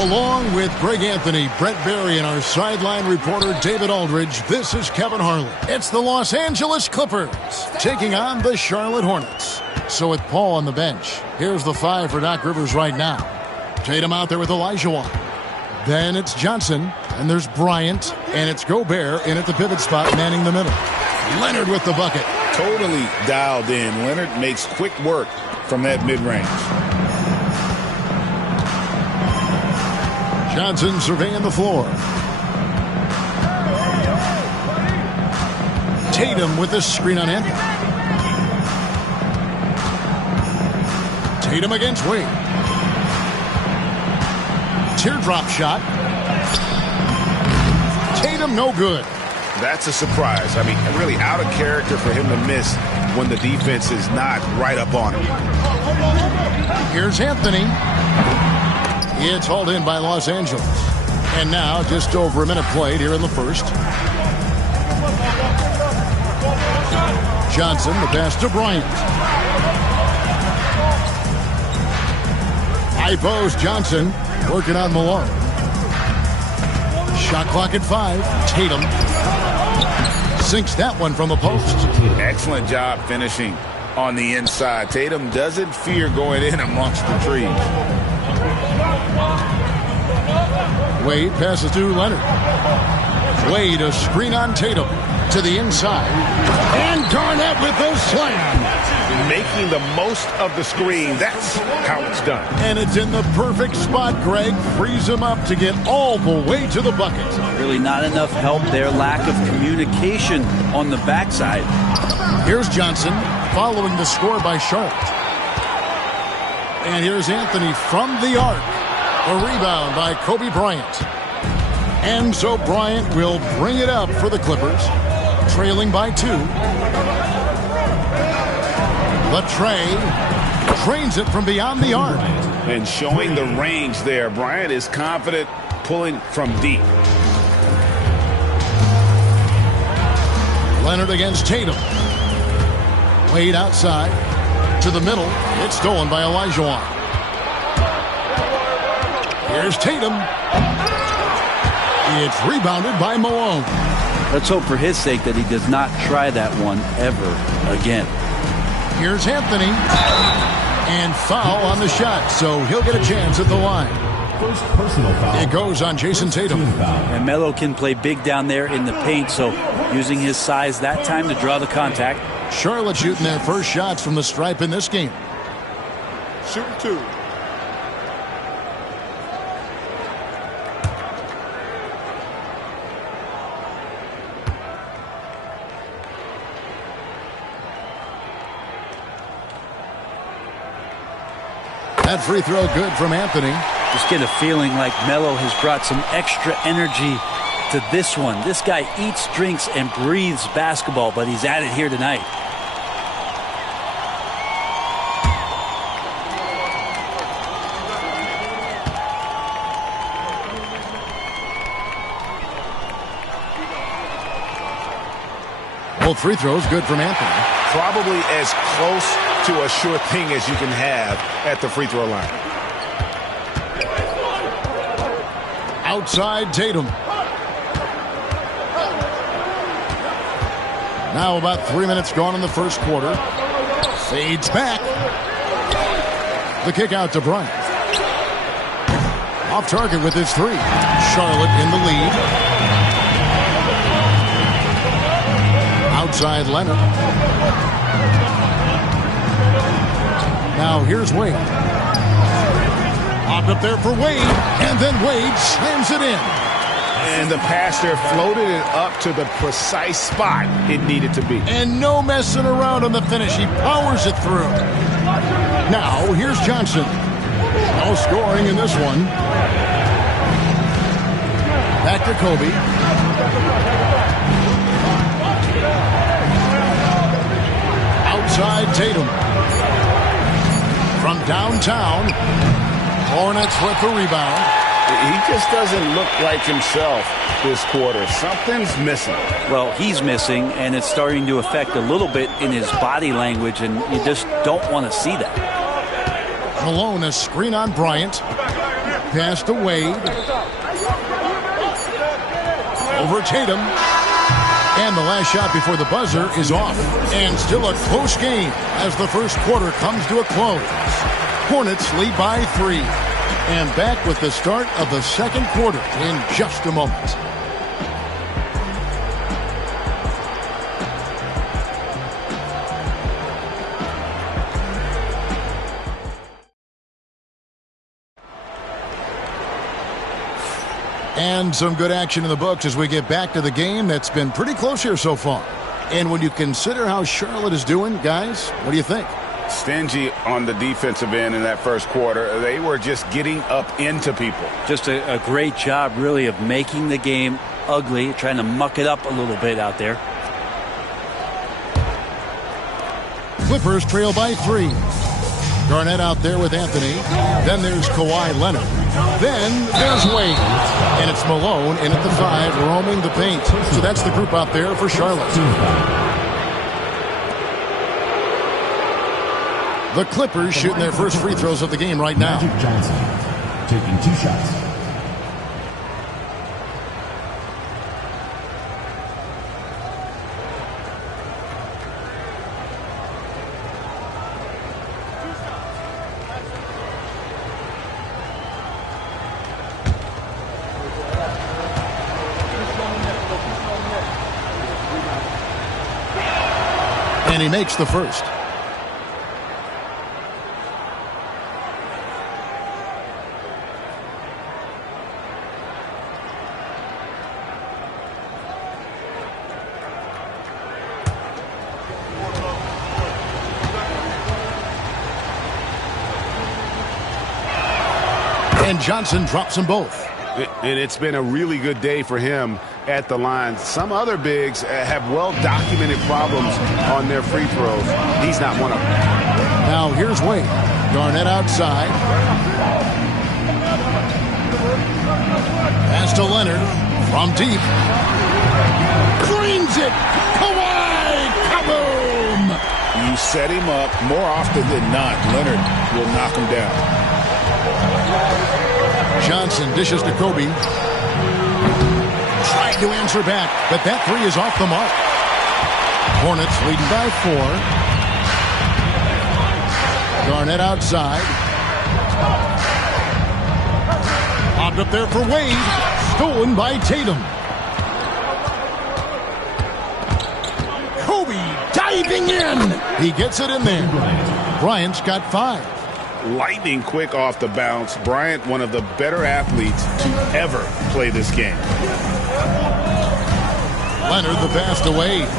Along with Greg Anthony, Brett Berry, and our sideline reporter, David Aldridge, this is Kevin Harlan. It's the Los Angeles Clippers taking on the Charlotte Hornets. So with Paul on the bench, here's the five for Doc Rivers right now. Tatum out there with Olajuwon. Then it's Johnson, and there's Bryant, and it's Gobert in at the pivot spot, manning the middle. Leonard with the bucket. Totally dialed in. Leonard makes quick work from that mid-range. Johnson surveying the floor. Tatum with the screen on Anthony. Tatum against Wade. Teardrop shot. Tatum no good. That's a surprise. I mean, really out of character for him to miss when the defense is not right up on him. Here's Anthony. It's hauled in by Los Angeles. And now just over a minute played here in the first. Johnson, the pass to Bryant. High post, Johnson working on Malone. Shot clock at 5. Tatum sinks that one from the post. Excellent job finishing on the inside. Tatum doesn't fear going in amongst the trees. Wade passes to Leonard. Wade, a screen on Tatum to the inside. And Garnett with the slam. Making the most of the screen. That's how it's done. And it's in the perfect spot, Greg. Frees him up to get all the way to the bucket. Really not enough help there. Lack of communication on the backside. Here's Johnson following the score by Charlotte. And here's Anthony from the arc. A rebound by Kobe Bryant. And so Bryant will bring it up for the Clippers. Trailing by 2. But Trey trains it from beyond the arc. And showing the range there. Bryant is confident pulling from deep. Leonard against Tatum. Wade outside to the middle. It's stolen by Olajuwon. Here's Tatum. It's rebounded by Malone. Let's hope for his sake that he does not try that one ever again. Here's Anthony. And foul on the shot, so he'll get a chance at the line. First personal foul. It goes on Jason Tatum. And Melo can play big down there in the paint, so using his size that time to draw the contact. Charlotte shooting their first shots from the stripe in this game. Shooting 2. That free throw good from Anthony. Just get a feeling like Melo has brought some extra energy to this one. This guy eats, drinks, and breathes basketball, but he's at it here tonight. Both free throws good from Anthony. Probably as close to a sure thing as you can have at the free throw line. Outside Tatum. Now about 3 minutes gone in the first quarter. Fades back. The kick out to Bryant. Off target with his 3. Charlotte in the lead. Outside Leonard. Now here's Wade. Popped up there for Wade, and then Wade slams it in. And the pass there floated it up to the precise spot it needed to be. And no messing around on the finish. He powers it through. Now, here's Johnson. No scoring in this one. Back to Kobe. Outside Tatum. From downtown, Hornets with the rebound. He just doesn't look like himself this quarter. Something's missing. Well, he's missing, and it's starting to affect a little bit in his body language, and you just don't want to see that. Malone, a screen on Bryant. Pass to Wade. Over Tatum. And the last shot before the buzzer is off. And still a close game as the first quarter comes to a close. Hornets lead by 3. And back with the start of the second quarter in just a moment. And some good action in the books as we get back to the game that's been pretty close here so far. And when you consider how Charlotte is doing, guys, what do you think? Stingy on the defensive end in that first quarter. They were just getting up into people. Just a great job, really, of making the game ugly, trying to muck it up a little bit out there. Clippers trail by 3. Garnett out there with Anthony. Then there's Kawhi Leonard. Then there's Wade. And it's Malone in at the 5, roaming the paint. So that's the group out there for Charlotte. The Clippers shooting their first free throws of the game right now. Magic Johnson taking 2 shots. And he makes the first. And Johnson drops them both. And it's been a really good day for him at the line. Some other bigs have well-documented problems on their free throws. He's not one of them. Now here's Wade. Garnett outside. Pass to Leonard from deep. Cleans it. Kawhi. Kaboom. You set him up more often than not. Leonard will knock him down. Johnson dishes to Kobe. Trying to answer back, but that 3 is off the mark. Hornets leading by 4. Garnett outside. Popped up there for Wade. Stolen by Tatum. Kobe diving in. He gets it in there. Bryant's got 5. Lightning quick off the bounce. Bryant, one of the better athletes to ever play this game. Leonard the pass to Wade.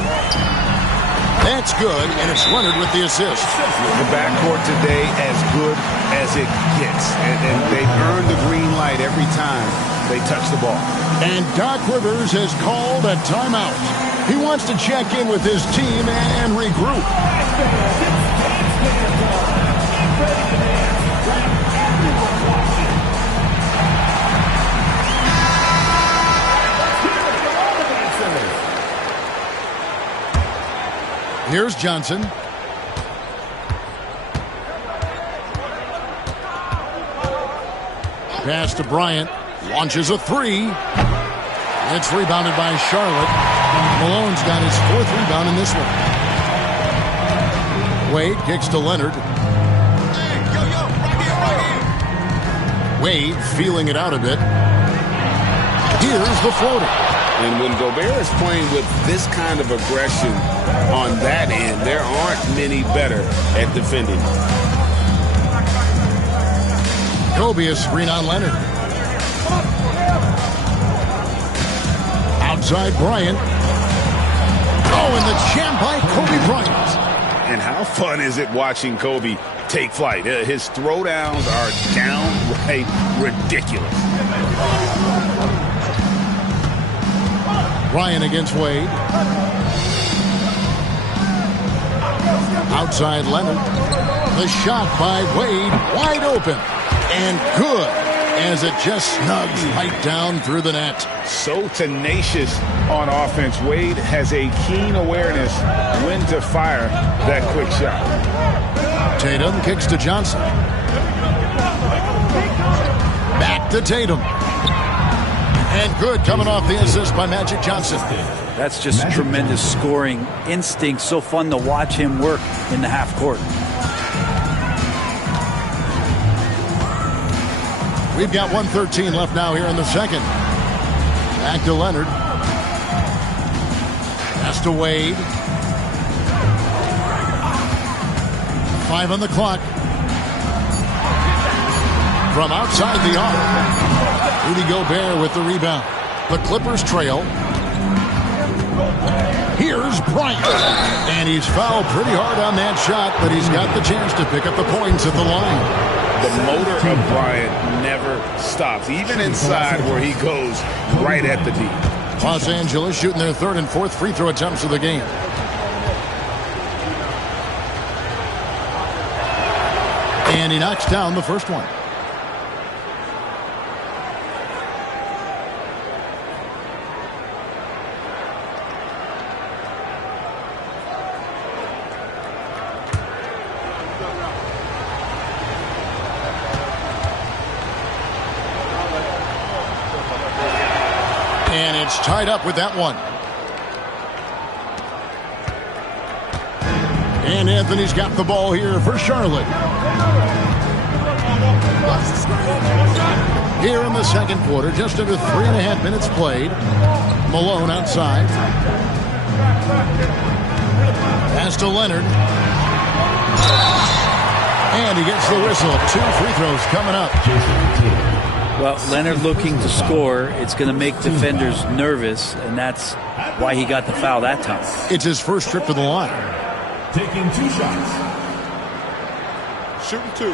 That's good, and it's Leonard with the assist. The backcourt today as good as it gets. And they've earned the green light every time they touch the ball. And Doc Rivers has called a timeout. He wants to check in with his team and regroup. Here's Johnson. Pass to Bryant. Launches a 3. It's rebounded by Charlotte. Malone's got his 4th rebound in this one. Wade kicks to Leonard. Wade feeling it out a bit. Here's the floater. And when Gobert is playing with this kind of aggression on that end, there aren't many better at defending. Kobe a screen on Leonard. outside Bryant. Oh, and the jam by Kobe Bryant. And how fun is it watching Kobe take flight? His throwdowns are downright ridiculous. Bryant against Wade. Outside Leonard. The shot by Wade, wide open. And good, as it just snugs right down through the net. So tenacious on offense. Wade has a keen awareness when to fire that quick shot. Tatum kicks to Johnson. Back to Tatum. And good, coming off the assist by Magic Johnson. That's just tremendous scoring instinct. So fun to watch him work in the half court. We've got 1:13 left now here in the second. Back to Leonard. Pass to Wade. 5 on the clock. From outside the arc, Rudy Gobert with the rebound. The Clippers trail. Here's Bryant. And he's fouled pretty hard on that shot, but he's got the chance to pick up the points at the line. The motor of Bryant never stops, even inside where he goes right at the D. Los Angeles shooting their third and fourth free throw attempts of the game. And he knocks down the first one. And it's tied up with that one. And Anthony's got the ball here for Charlotte. Here in the second quarter, just under 3.5 minutes played. Malone outside. Pass to Leonard. And he gets the whistle. 2 free throws coming up. Well, Leonard looking to score. It's going to make defenders nervous, and that's why he got the foul that time. It's his first trip to the line. Taking 2 shots. Shooting 2.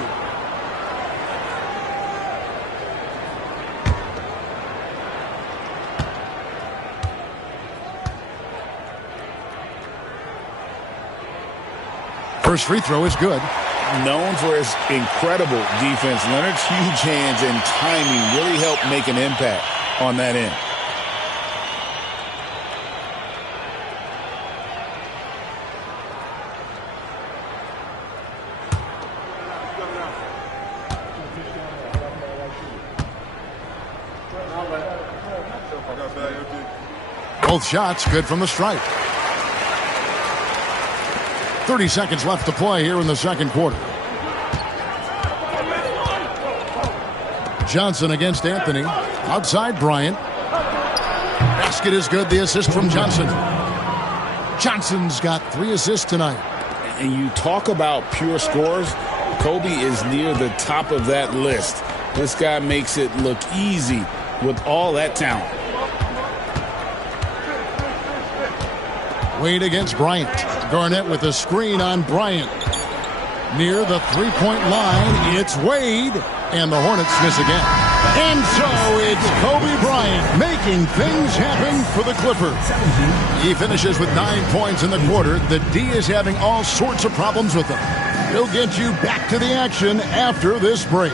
First free throw is good. Known for his incredible defense, Leonard's huge hands and timing really helped make an impact on that end. Both shots good from the stripe. 30 seconds left to play here in the second quarter. Johnson against Anthony. Outside Bryant. Basket is good. The assist from Johnson. Johnson's got 3 assists tonight. And you talk about pure scorers, Kobe is near the top of that list. This guy makes it look easy with all that talent. Wade against Bryant. Garnett with a screen on Bryant. Near the three-point line, it's Wade. And the Hornets miss again. And so it's Kobe Bryant making things happen for the Clippers. He finishes with 9 points in the quarter. The D is having all sorts of problems with him. He'll get you back to the action after this break.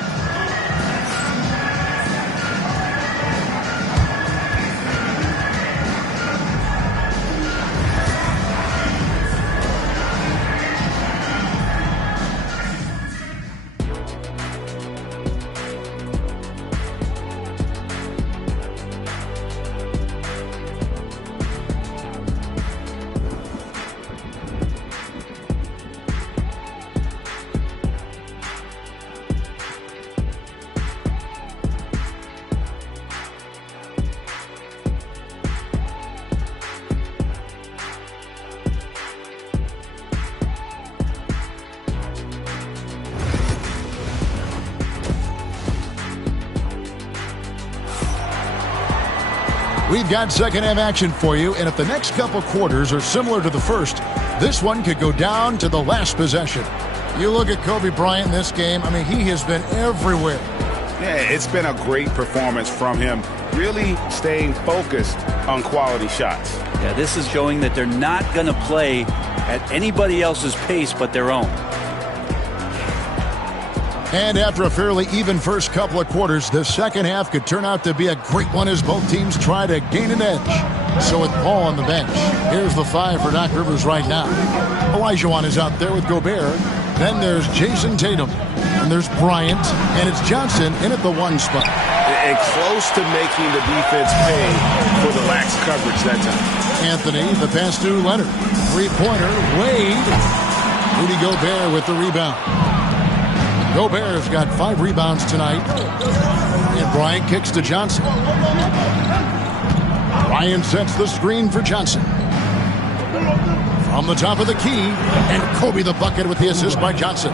We've got second half action for you, and if the next couple quarters are similar to the first, this one could go down to the last possession. You look at Kobe Bryant in this game, I mean, he has been everywhere. Yeah, it's been a great performance from him, really staying focused on quality shots. Yeah, this is showing that they're not going to play at anybody else's pace but their own. And after a fairly even first couple of quarters, the second half could turn out to be a great one as both teams try to gain an edge. So with Paul on the bench, here's the 5 for Doc Rivers right now. Olajuwon is out there with Gobert. Then there's Jason Tatum. And there's Bryant. And it's Johnson in at the 1 spot. And close to making the defense pay for the lax coverage that time. Anthony, the pass to Leonard. Three-pointer, Wade. Rudy Gobert with the rebound. Gobert's got 5 rebounds tonight. And Bryant kicks to Johnson. Bryant sets the screen for Johnson. From the top of the key. And Kobe the bucket with the assist by Johnson.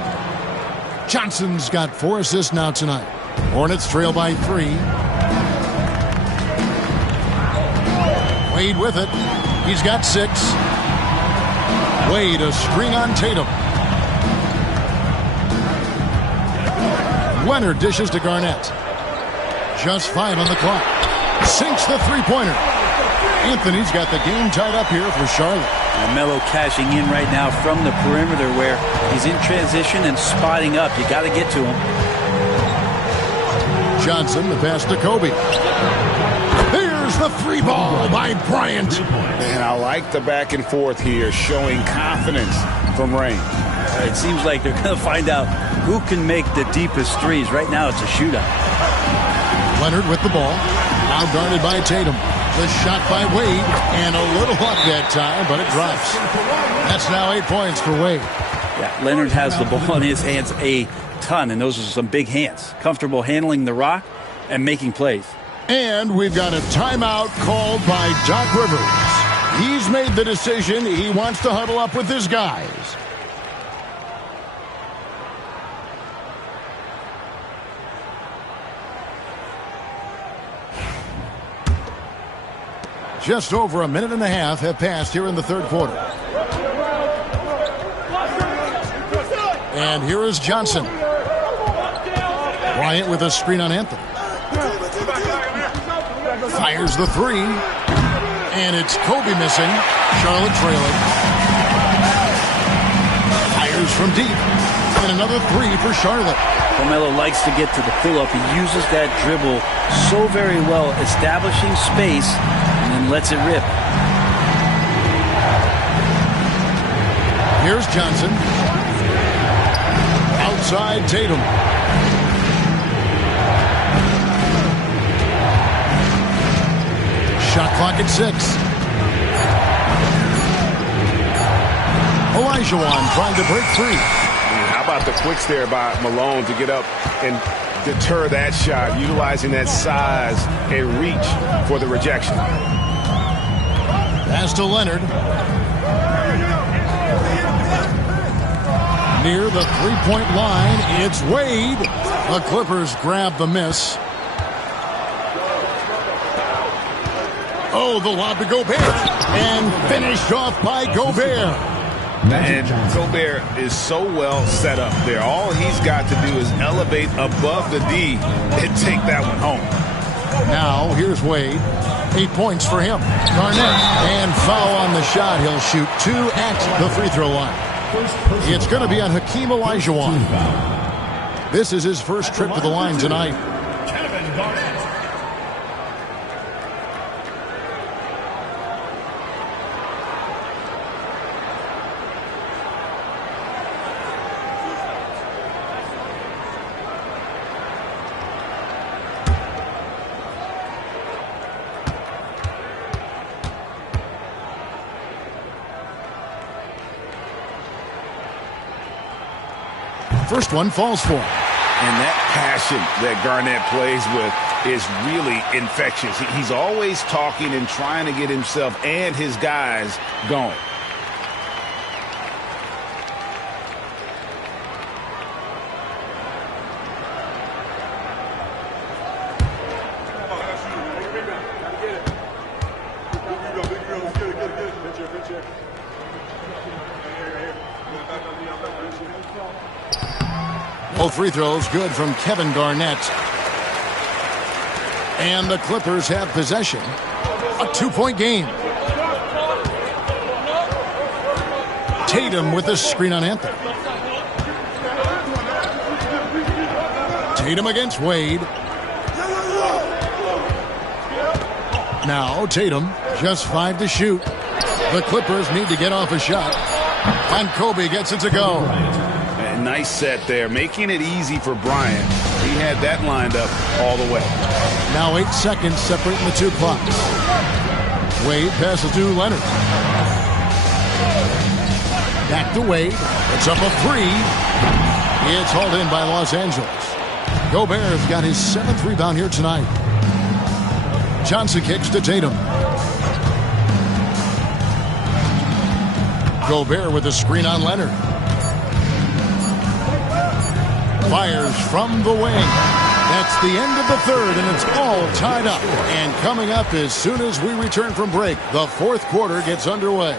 Johnson's got 4 assists now tonight. Hornets trail by 3. Wade with it. He's got 6. Wade a screen on Tatum. Leonard dishes to Garnett. Just 5 on the clock. Sinks the three-pointer. Anthony's got the game tied up here for Charlotte. Melo cashing in right now from the perimeter where he's in transition and spotting up. You got to get to him. Johnson, the pass to Kobe. Here's the 3 ball by Bryant. And I like the back and forth here, showing confidence from range. It seems like they're going to find out who can make the deepest threes. Right now it's a shootout. Leonard with the ball. Now guarded by Tatum. The shot by Wade. And a little luck that time, but it drops. That's now 8 points for Wade. Yeah, Leonard has the ball in his hands a ton, and those are some big hands. Comfortable handling the rock and making plays. And we've got a timeout called by Doc Rivers. He's made the decision. He wants to huddle up with his guys. Just over a minute and a half have passed here in the third quarter. And here is Johnson. Bryant with a screen on Anthony. Fires the 3. And it's Kobe missing. Charlotte trailing. Fires from deep. And another 3 for Charlotte. Carmelo likes to get to the pull-up. He uses that dribble so very well, establishing space, and then lets it rip. Here's Johnson. Outside Tatum. Shot clock at 6. Olajuwon trying to break free. How about the quicks there by Malone to get up and deter that shot, utilizing that size and reach for the rejection. Pass to Leonard. Near the three-point line, it's Wade. The Clippers grab the miss. Oh, the lob to Gobert. And finished off by Gobert. And Gobert is so well set up there. All he's got to do is elevate above the D and take that one home. Now, here's Wade. 8 points for him. Garnett. And foul on the shot. He'll shoot 2 at the free throw line. It's going to be on Hakeem Olajuwon. This is his first trip to the line tonight. First one falls for him. And that passion that Garnett plays with is really infectious. He's always talking and trying to get himself and his guys going. Both free throws good from Kevin Garnett. And the Clippers have possession. A 2-point game. Tatum with the screen on Anthony. Tatum against Wade. Now Tatum, just 5 to shoot. The Clippers need to get off a shot. And Kobe gets it to go. A nice set there, making it easy for Bryant. He had that lined up all the way. Now 8 seconds separating the two clocks. Wade passes to Leonard. Back to Wade. It's up a 3. It's hauled in by Los Angeles. Gobert's got his 7th rebound here tonight. Johnson kicks to Tatum. Gobert with a screen on Leonard. Fires from the wing. That's the end of the third, and it's all tied up. And coming up as soon as we return from break, the fourth quarter gets underway.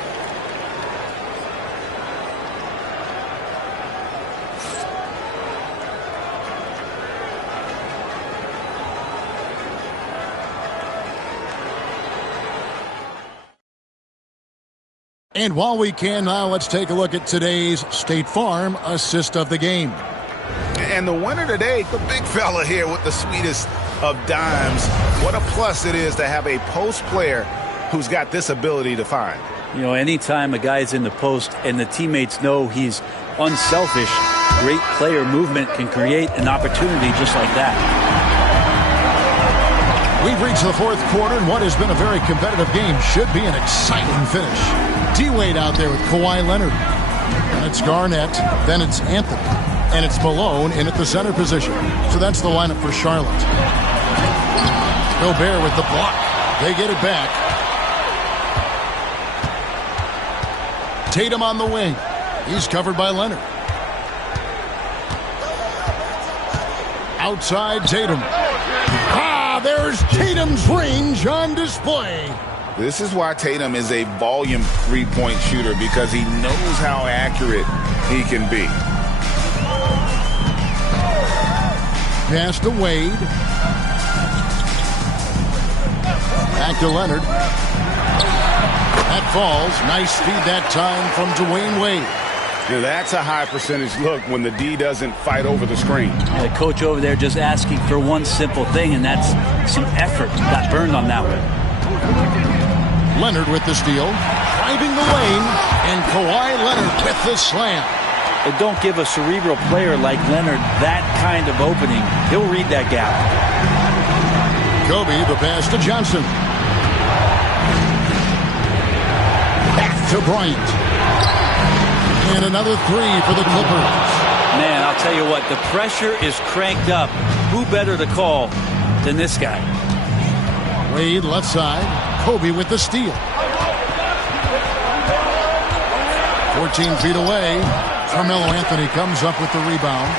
And while we can now, let's take a look at today's State Farm assist of the game. And the winner today, the big fella here with the sweetest of dimes. What a plus it is to have a post player who's got this ability to find. You know, anytime a guy's in the post and the teammates know he's unselfish, great player movement can create an opportunity just like that. We've reached the fourth quarter, and what has been a very competitive game should be an exciting finish. D-Wade out there with Kawhi Leonard. And it's Garnett, then it's Anthony, and it's Malone in at the center position. So that's the lineup for Charlotte. Gobert with the block. They get it back. Tatum on the wing. He's covered by Leonard. Outside Tatum. There's Tatum's range on display. This is why Tatum is a volume three-point shooter, because he knows how accurate he can be. Pass to Wade. Back to Leonard. That falls. Nice feed that time from Dwayne Wade. Now that's a high percentage look when the D doesn't fight over the screen. The coach over there just asking for one simple thing, and that's some effort. Got burned on that one. Leonard with the steal, driving the lane, and Kawhi Leonard with the slam. But don't give a cerebral player like Leonard that kind of opening. He'll read that gap. Kobe, the pass to Johnson. Back to Bryant. And another 3 for the Clippers. Man, I'll tell you what, the pressure is cranked up. Who better to call than this guy? Wade left side. Kobe with the steal. 14 feet away. Carmelo Anthony comes up with the rebound.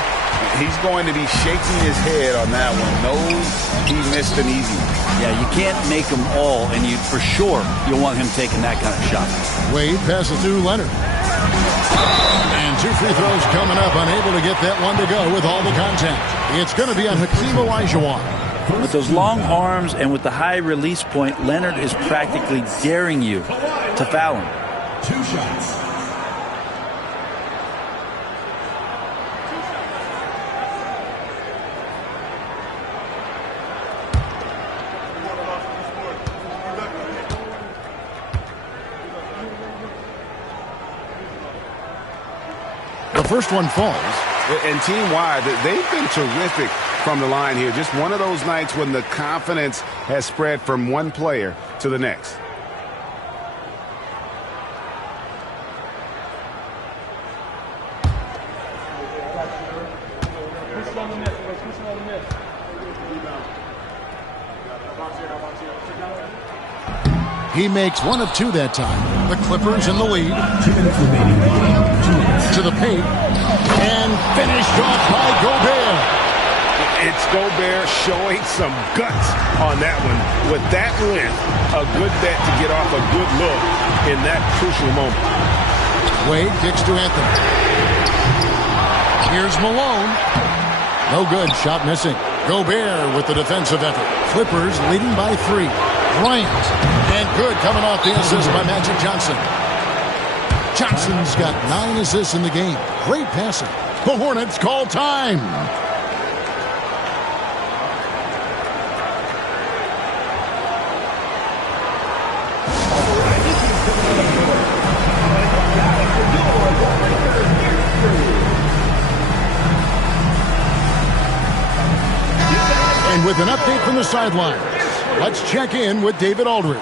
He's going to be shaking his head on that one. Knows he missed an easy one. Yeah, you can't make them all, and you for sure you'll want him taking that kind of shot. Wade passes to Leonard. And 2 free throws coming up, unable to get that one to go with all the contact. It's going to be on Hakeem Olajuwon. With those long arms and with the high release point, Leonard is practically daring you to foul him. 2 shots. The first one falls. And team-wide, they've been terrific from the line here. Just one of those nights when the confidence has spread from one player to the next. He makes 1 of 2 that time. The Clippers in the lead. 2 minutes remaining. 2 minutes. To the paint. And finished off by Gobert. It's Gobert showing some guts on that one. With that win, a good bet to get off a good look in that crucial moment. Wade kicks to Anthony. Here's Malone. No good. Shot missing. Gobert with the defensive effort. Clippers leading by 3. Bryant. And good coming off the assist by Magic Johnson. Johnson's got 9 assists in the game. Great passing. The Hornets call time. And with an update from the sidelines, let's check in with David Aldridge.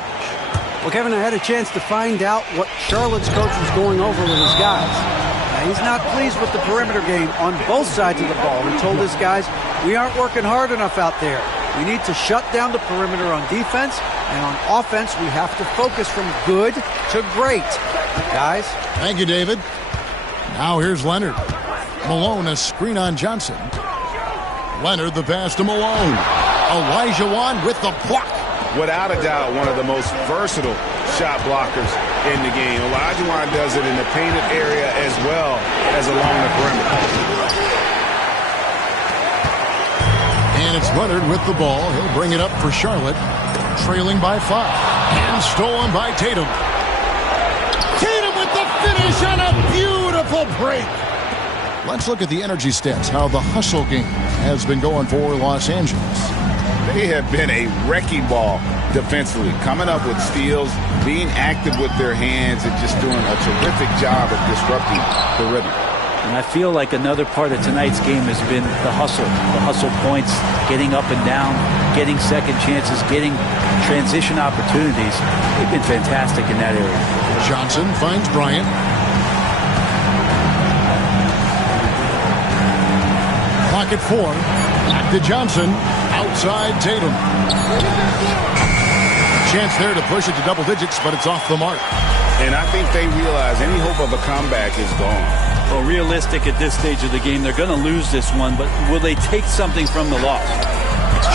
Well, Kevin, I had a chance to find out what Charlotte's coach was going over with his guys. Now, he's not pleased with the perimeter game on both sides of the ball. He told his guys, we aren't working hard enough out there. We need to shut down the perimeter on defense, and on offense, we have to focus from good to great. Guys? Thank you, David. Now here's Leonard. Malone, a screen on Johnson. Leonard, the pass to Malone. Elijah Wan with the block. Without a doubt, one of the most versatile shot blockers in the game. Elijah Wan does it in the painted area as well as along the perimeter. And it's Leonard with the ball. He'll bring it up for Charlotte, trailing by 5. And stolen by Tatum. Tatum with the finish on a beautiful break. Let's look at the energy stats, how the hustle game has been going for Los Angeles. They have been a wrecking ball defensively, coming up with steals, being active with their hands, and just doing a terrific job of disrupting the rhythm. And I feel like another part of tonight's game has been the hustle points, getting up and down, getting second chances, getting transition opportunities. They've been fantastic in that area. Johnson finds Bryant. Clock at 4. Back to Johnson. Outside Tatum. Chance there to push it to double digits, but it's off the mark. And I think they realize any hope of a comeback is gone. Well, realistic at this stage of the game, they're going to lose this one, but will they take something from the loss?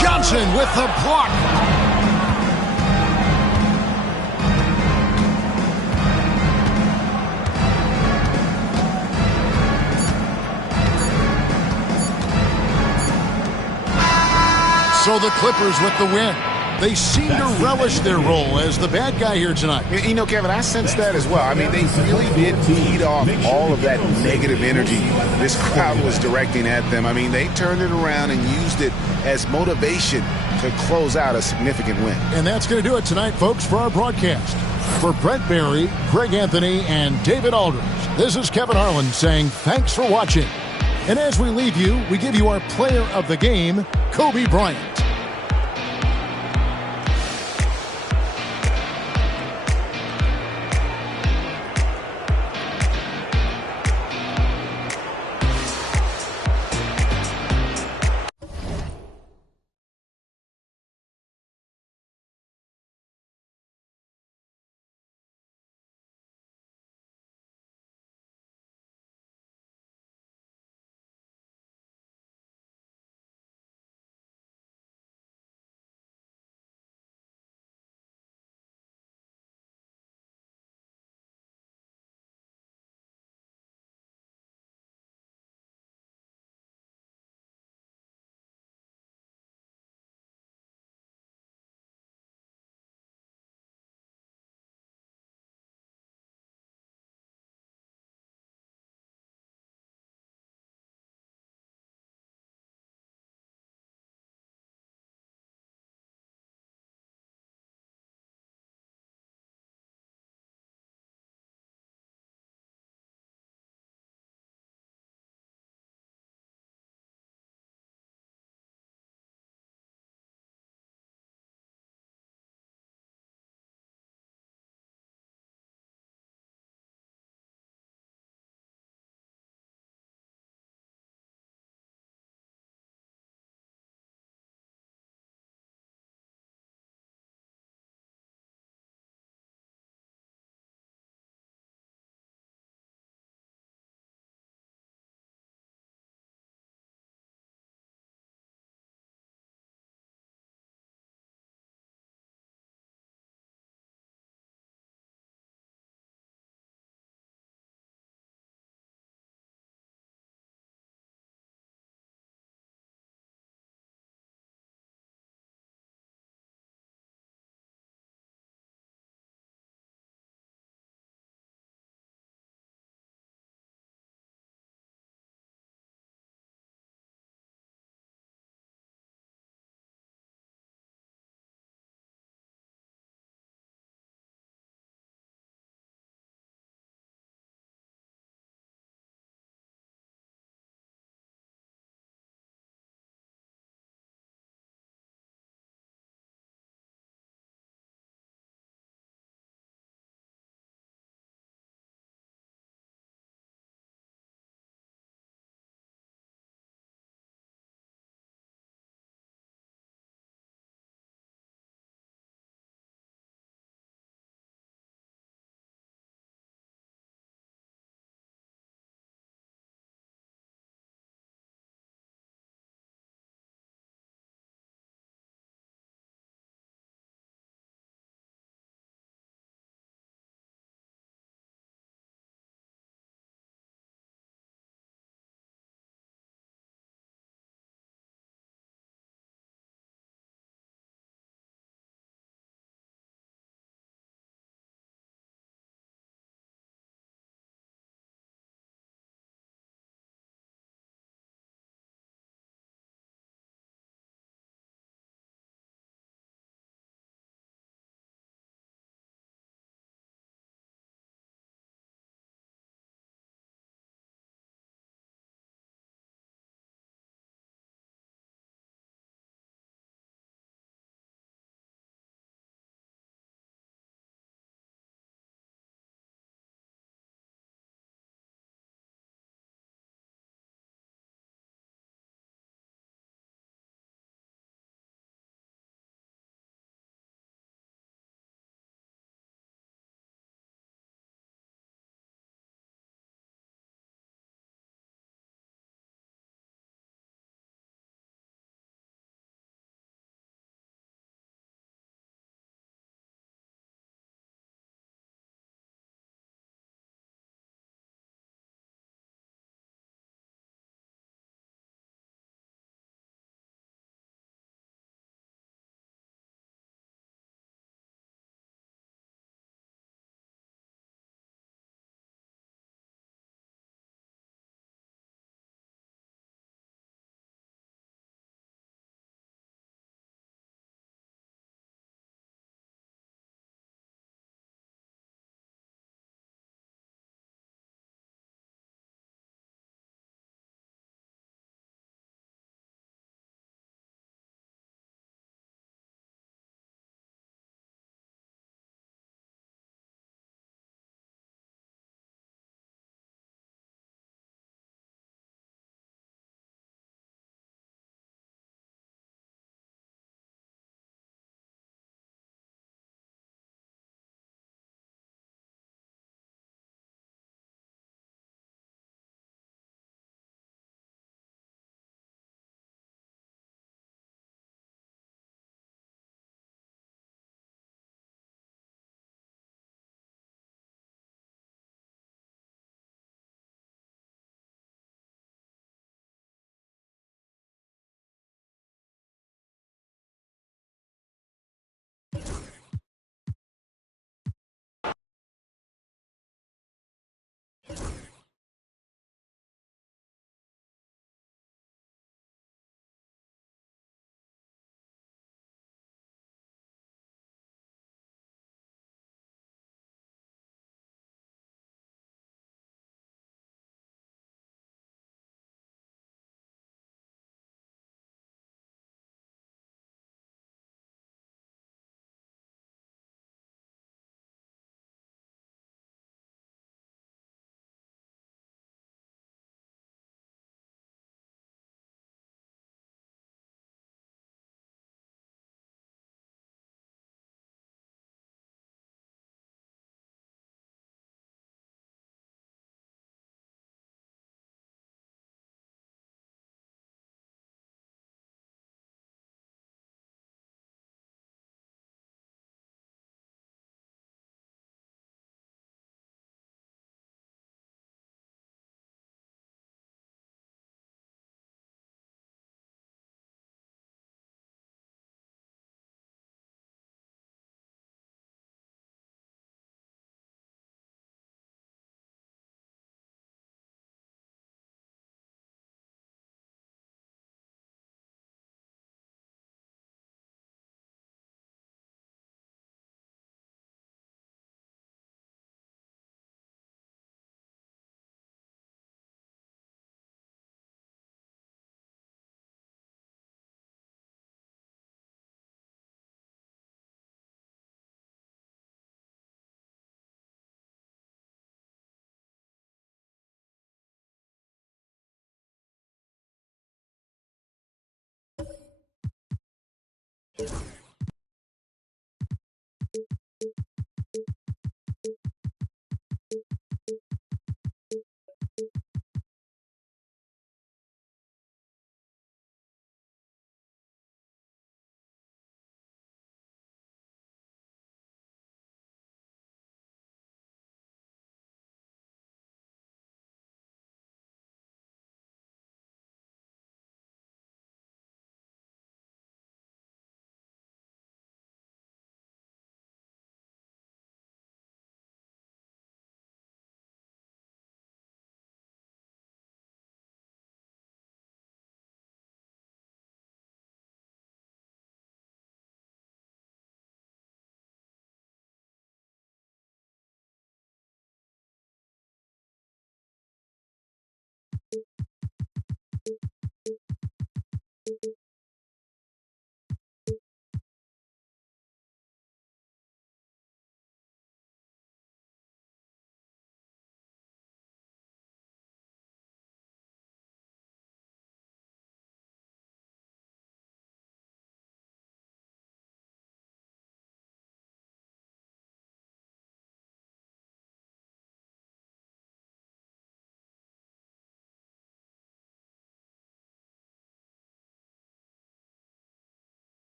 Johnson with the block. So the Clippers with the win. They seem to relish their role as the bad guy here tonight. You know, Kevin, I sense that as well. I mean, they really did feed off all of that negative energy this crowd was directing at them. I mean, they turned it around and used it as motivation to close out a significant win. And that's going to do it tonight, folks, for our broadcast. For Brent Barry, Greg Anthony, and David Aldridge, this is Kevin Harlan saying thanks for watching. And as we leave you, we give you our player of the game, Kobe Bryant.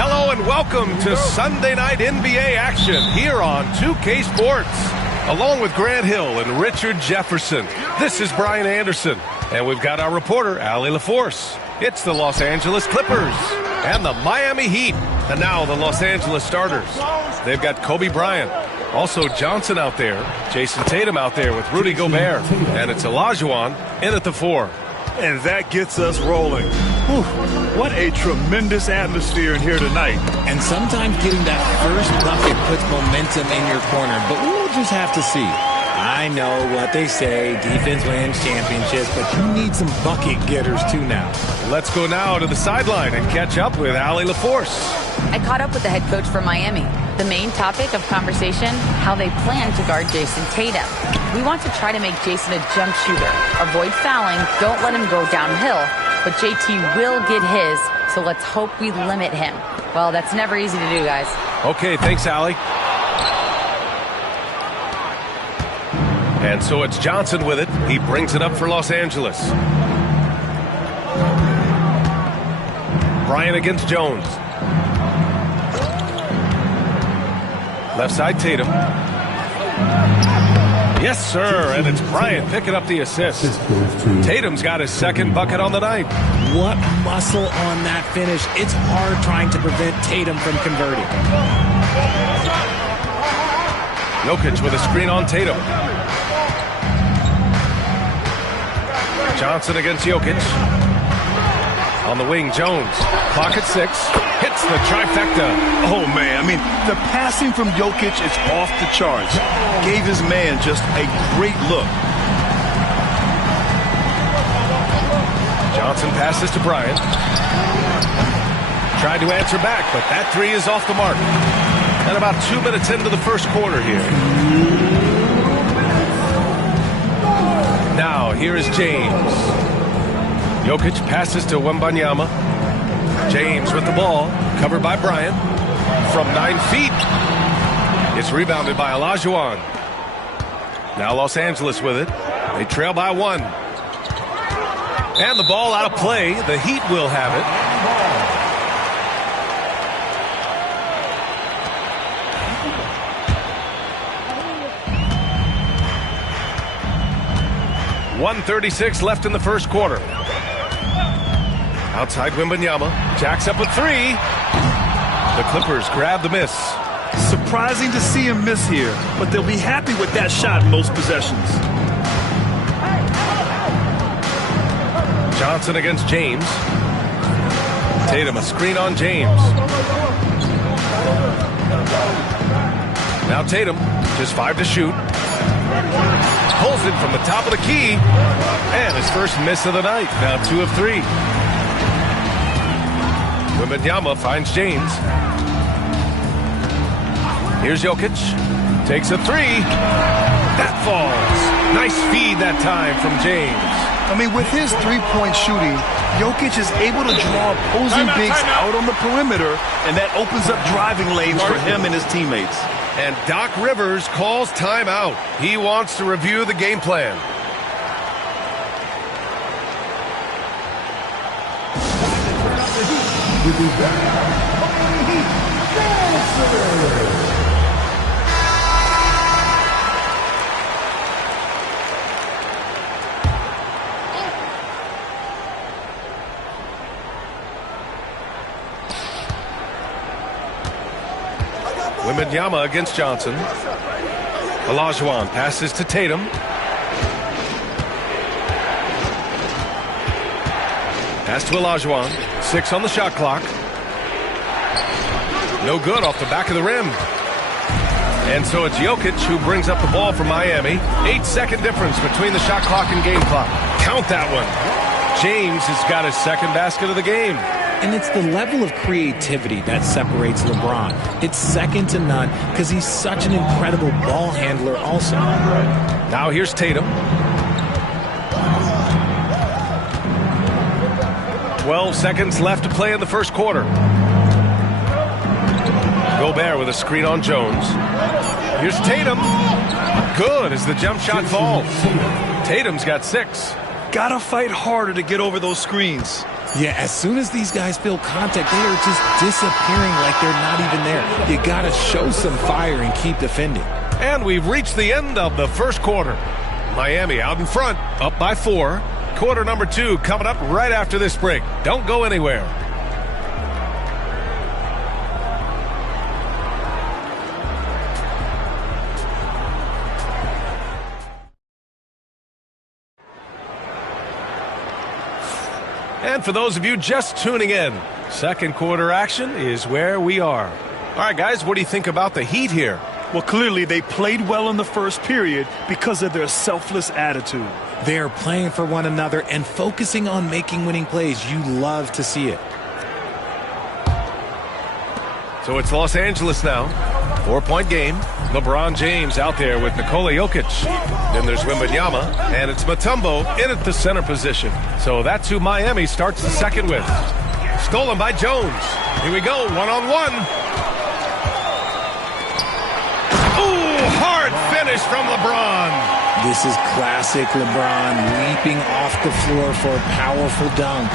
Hello and welcome to Sunday Night NBA action here on 2K Sports. Along with Grant Hill and Richard Jefferson, this is Brian Anderson. And we've got our reporter, Allie LaForce. It's the Los Angeles Clippers and the Miami Heat. And now the Los Angeles starters. They've got Kobe Bryant, also Johnson out there, Jason Tatum out there with Rudy Gobert, and it's Olajuwon in at the 4. And that gets us rolling. Whew, what a tremendous atmosphere in here tonight. And sometimes getting that first bucket puts momentum in your corner, but we'll just have to see. I know what they say, defense wins championships, but you need some bucket getters too now. Let's go now to the sideline and catch up with Allie LaForce. I caught up with the head coach for Miami. The main topic of conversation, how they plan to guard Jason Tatum. We want to try to make Jason a jump shooter. Avoid fouling, don't let him go downhill, but JT will get his, so let's hope we limit him. Well, that's never easy to do, guys. Okay, thanks, Allie. And so it's Johnson with it. He brings it up for Los Angeles. Bryant against Jones. Left side, Tatum. Yes, sir, and it's Bryant picking up the assist. Tatum's got his second bucket on the night. What muscle on that finish. It's hard trying to prevent Tatum from converting. Jokic with a screen on Tatum. Johnson against Jokic. On the wing, Jones. Clock at 6. Hits the trifecta. Oh, man. I mean, the passing from Jokic is off the charts. Gave his man just a great look. Johnson passes to Bryant. Tried to answer back, but that three is off the mark. And about 2 minutes into the first quarter here. Now, here is James. Jokic passes to Wembanyama. James with the ball, covered by Bryant. From 9 feet. It's rebounded by Olajuwon. Now Los Angeles with it. They trail by 1. And the ball out of play. The Heat will have it. .136 left in the first quarter. Outside Wembanyama. Jacks up a 3. The Clippers grab the miss. Surprising to see him miss here, but they'll be happy with that shot most possessions. Johnson against James. Tatum, a screen on James. Now Tatum, just 5 to shoot. Pulls it from the top of the key. And his first miss of the night. Now 2 of 3. Wembanyama finds James. Here's Jokic. Takes a 3. That falls. Nice feed that time from James. I mean, with his three-point shooting, Jokic is able to draw opposing bigs out on the perimeter, and that opens up driving lanes for him and his teammates. And Doc Rivers calls timeout. He wants to review the game plan. Wembanyama against Johnson. Olajuwon passes to Tatum. Pass to Olajuwon. 6 on the shot clock. No good off the back of the rim. And so it's Jokic who brings up the ball for Miami. 8-second difference between the shot clock and game clock. Count that one. James has got his second basket of the game. And it's the level of creativity that separates LeBron. It's second to none because he's such an incredible ball handler also. Now here's Tatum. 12 seconds left to play in the first quarter. Gobert with a screen on Jones. Here's Tatum. Good as the jump shot falls. Tatum's got 6. Gotta fight harder to get over those screens. Yeah, as soon as these guys feel contact, they are just disappearing like they're not even there. You gotta show some fire and keep defending. And we've reached the end of the first quarter. Miami out in front, up by 4. Quarter number 2 coming up right after this break. Don't go anywhere. And for those of you just tuning in, second quarter action is where we are. All right, guys, what do you think about the Heat here? Well, clearly they played well in the first period because of their selfless attitude. They are playing for one another and focusing on making winning plays. You love to see it. So it's Los Angeles now. 4-point game. LeBron James out there with Nikola Jokic. Then there's Wembanyama, and it's Mutombo in at the center position. So that's who Miami starts the second with. Stolen by Jones. Here we go, one-on-one. Ooh, hard finish from LeBron. This is classic LeBron, leaping off the floor for a powerful dunk.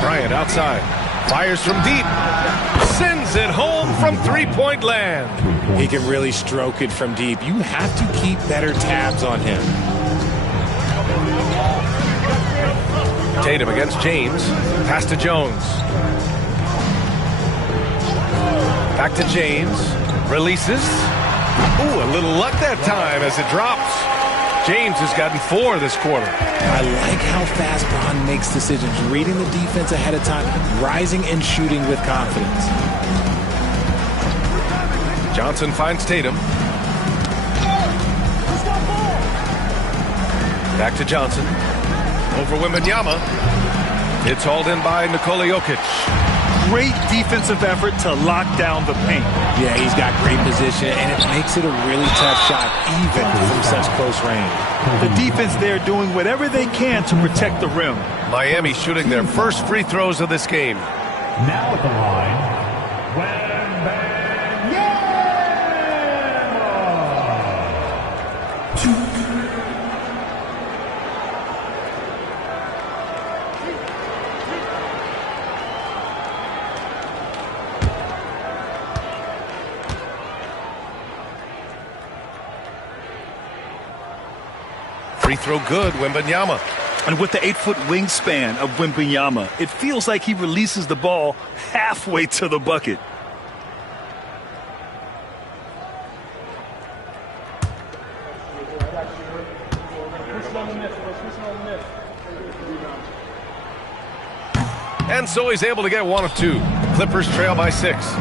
Bryant outside. Fires from deep. Sends it home from three-point land. He can really stroke it from deep. You have to keep better tabs on him. Tatum against James. Pass to Jones. Back to James. Releases. Ooh, a little luck that time as it drops. James has gotten 4 this quarter. I like how fast Bron makes decisions, reading the defense ahead of time, rising and shooting with confidence. Johnson finds Tatum. Back to Johnson. Over Wembanyama. It's hauled in by Nikola Jokic. great defensive effort to lock down the paint. Yeah, he's got great position, and it makes it a really tough shot, even from such close range. The defense there doing whatever they can to protect the rim. Miami shooting their first free throws of this game. Now at the line, Free throw good, Wembanyama. And with the 8-foot wingspan of Wembanyama, it feels like he releases the ball halfway to the bucket. And so he's able to get one of two. Clippers trail by 6.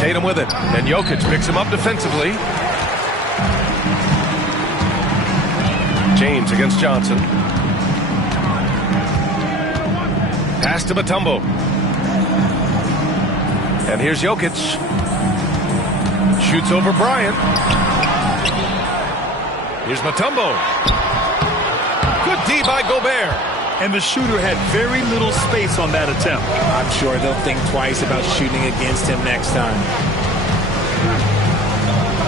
Tatum with it, and Jokic picks him up defensively. James against Johnson. Pass to Mutombo. And here's Jokic. Shoots over Bryant. Here's Mutombo. Good D by Gobert. And the shooter had very little space on that attempt. I'm sure they'll think twice about shooting against him next time.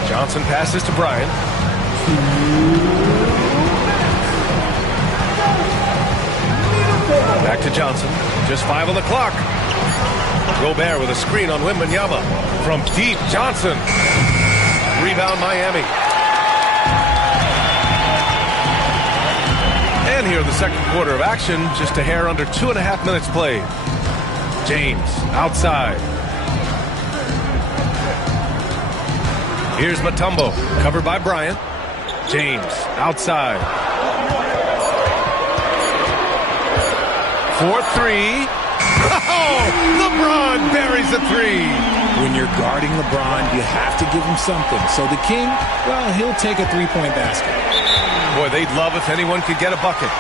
Johnson passes to Bryant. Back to Johnson. Just 5 on the clock. Gobert with a screen on Wembanyama. From deep, Johnson. Rebound, Miami. And here in the second quarter of action, just a hair under 2.5 minutes played. James outside. Here's Mutombo, covered by Bryant. James outside. 4-3. Oh, LeBron buries a 3. When you're guarding LeBron, you have to give him something. So the King, well, he'll take a three-point basket. Boy, they'd love if anyone could get a bucket.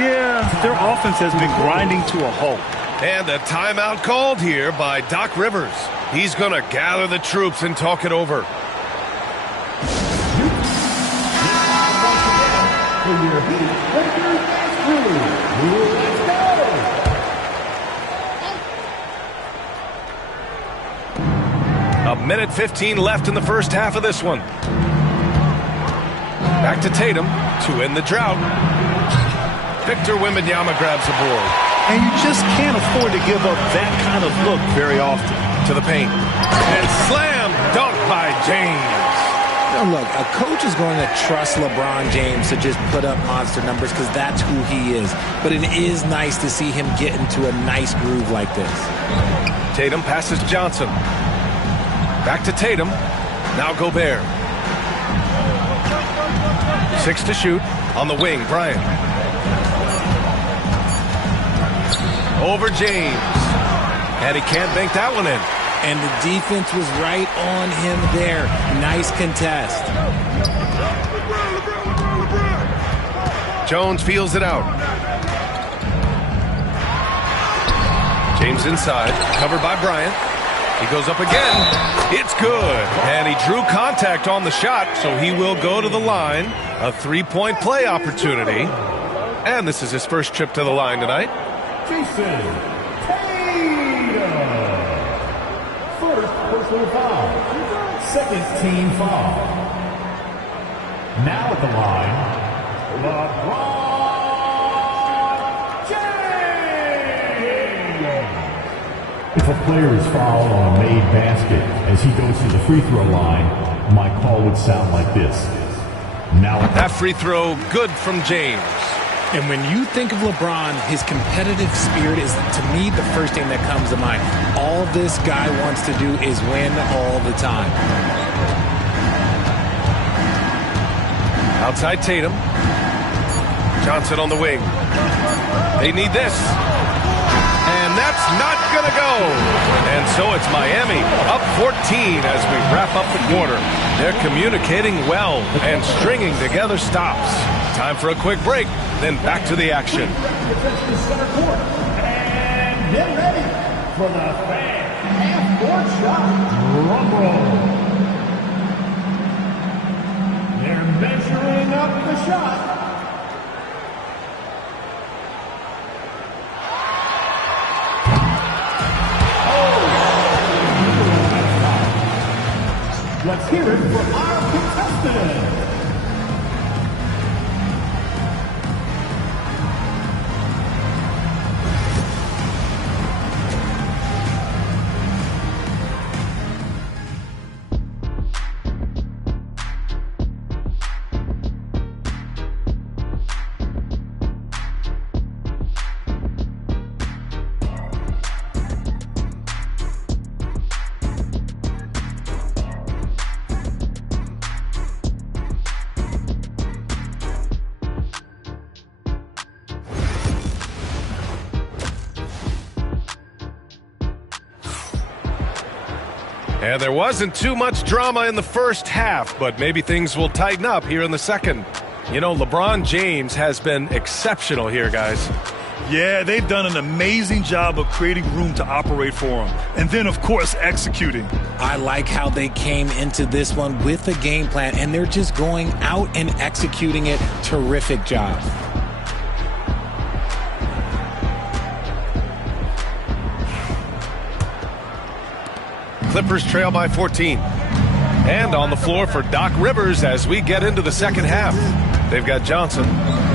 Yeah, their offense has been grinding to a halt. And a timeout called here by Doc Rivers. He's going to gather the troops and talk it over. A minute 15 left in the first half of this one. Back to Tatum to end the drought. Victor Wembanyama grabs the board. And you just can't afford to give up that kind of look very often. To the paint. And slam dunk by James. Now look, a coach is going to trust LeBron James to just put up monster numbers because that's who he is. But it is nice to see him get into a nice groove like this. Tatum passes to Johnson. Back to Tatum. Now Gobert. 6 to shoot. On the wing, Bryant. Over James. And he can't bank that one in. And the defense was right on him there. Nice contest. Jones feels it out. James inside. Covered by Bryant. He goes up again. It's good. And he drew contact on the shot, so he will go to the line. A three-point play opportunity. And this is his first trip to the line tonight. Jason Tatum. First personal foul. Second team foul. Now at the line, LeBron James. If a player is fouled on a made basket as he goes to the free throw line, my call would sound like this. Now that free throw good from James. And when you think of LeBron, his competitive spirit is, to me, the first thing that comes to mind. All this guy wants to do is win all the time. Outside Tatum. Johnson on the wing. They need this. And that's not going to go. And so it's Miami up 14 as we wrap up the quarter. They're communicating well and stringing together stops. Time for a quick break, then back to the action. And get ready for the fan half-court shot, rumble. They're measuring up the shot. Let's hear it for our contestant. And there wasn't too much drama in the first half, but maybe things will tighten up here in the second. You know, LeBron James has been exceptional here, guys. Yeah, they've done an amazing job of creating room to operate for him. And then, of course, executing. I like how they came into this one with a game plan, and they're just going out and executing it. Terrific job. Clippers trail by 14. And on the floor for Doc Rivers as we get into the second half. They've got Johnson.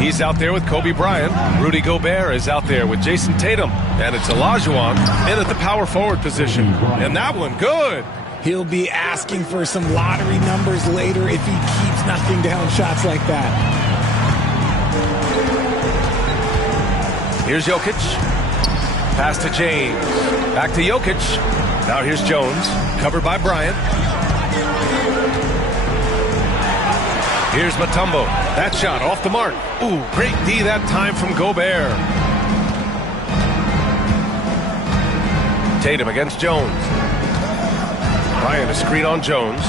He's out there with Kobe Bryant. Rudy Gobert is out there with Jason Tatum. And it's Olajuwon in at the power forward position. And that one, good. He'll be asking for some lottery numbers later if he keeps knocking down shots like that. Here's Jokic. Pass to James. Back to Jokic. Now here's Jones, covered by Bryant. Here's Mutombo. That shot off the mark. Ooh, great D that time from Gobert. Tatum against Jones. Bryant a screen on Jones.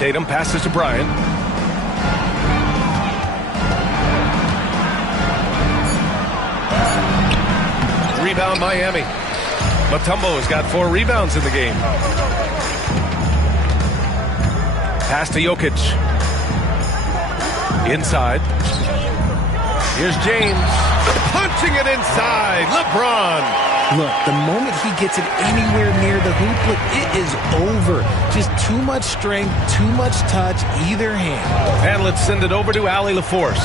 Tatum passes to Bryant. Rebound Miami. Mutombo has got 4 rebounds in the game. Pass to Jokic. Inside. Here's James. Punching it inside. LeBron. Look, the moment he gets it anywhere near the hoop, look, it is over. Just too much strength, too much touch, either hand. And let's send it over to Allie LaForce.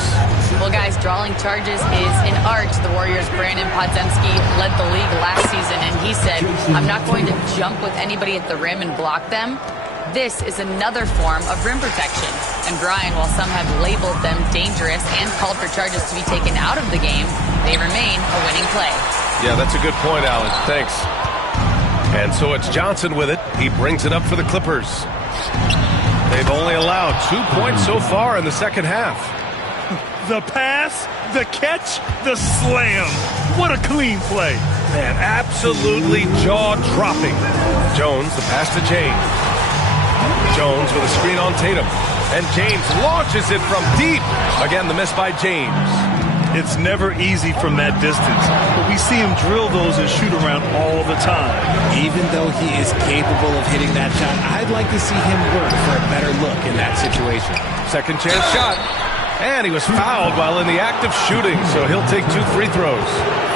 Well, guys, drawing charges is an art. The Warriors' Brandon Podziemski led the league last season, and he said, I'm not going to jump with anybody at the rim and block them. This is another form of rim protection. And Brian, while some have labeled them dangerous and called for charges to be taken out of the game, they remain a winning play. Yeah, that's a good point, Alan. Thanks. And so it's Johnson with it. He brings it up for the Clippers. They've only allowed 2 points so far in the second half. The pass, the catch, the slam. What a clean play. Man, absolutely jaw-dropping. Jones, the pass to James. Jones with a screen on Tatum. And James launches it from deep. Again, the miss by James. It's never easy from that distance, but we see him drill those and shoot around all the time. Even though he is capable of hitting that shot, I'd like to see him work for a better look in that situation. Second chance shot. And he was fouled while in the act of shooting, so he'll take 2 free throws.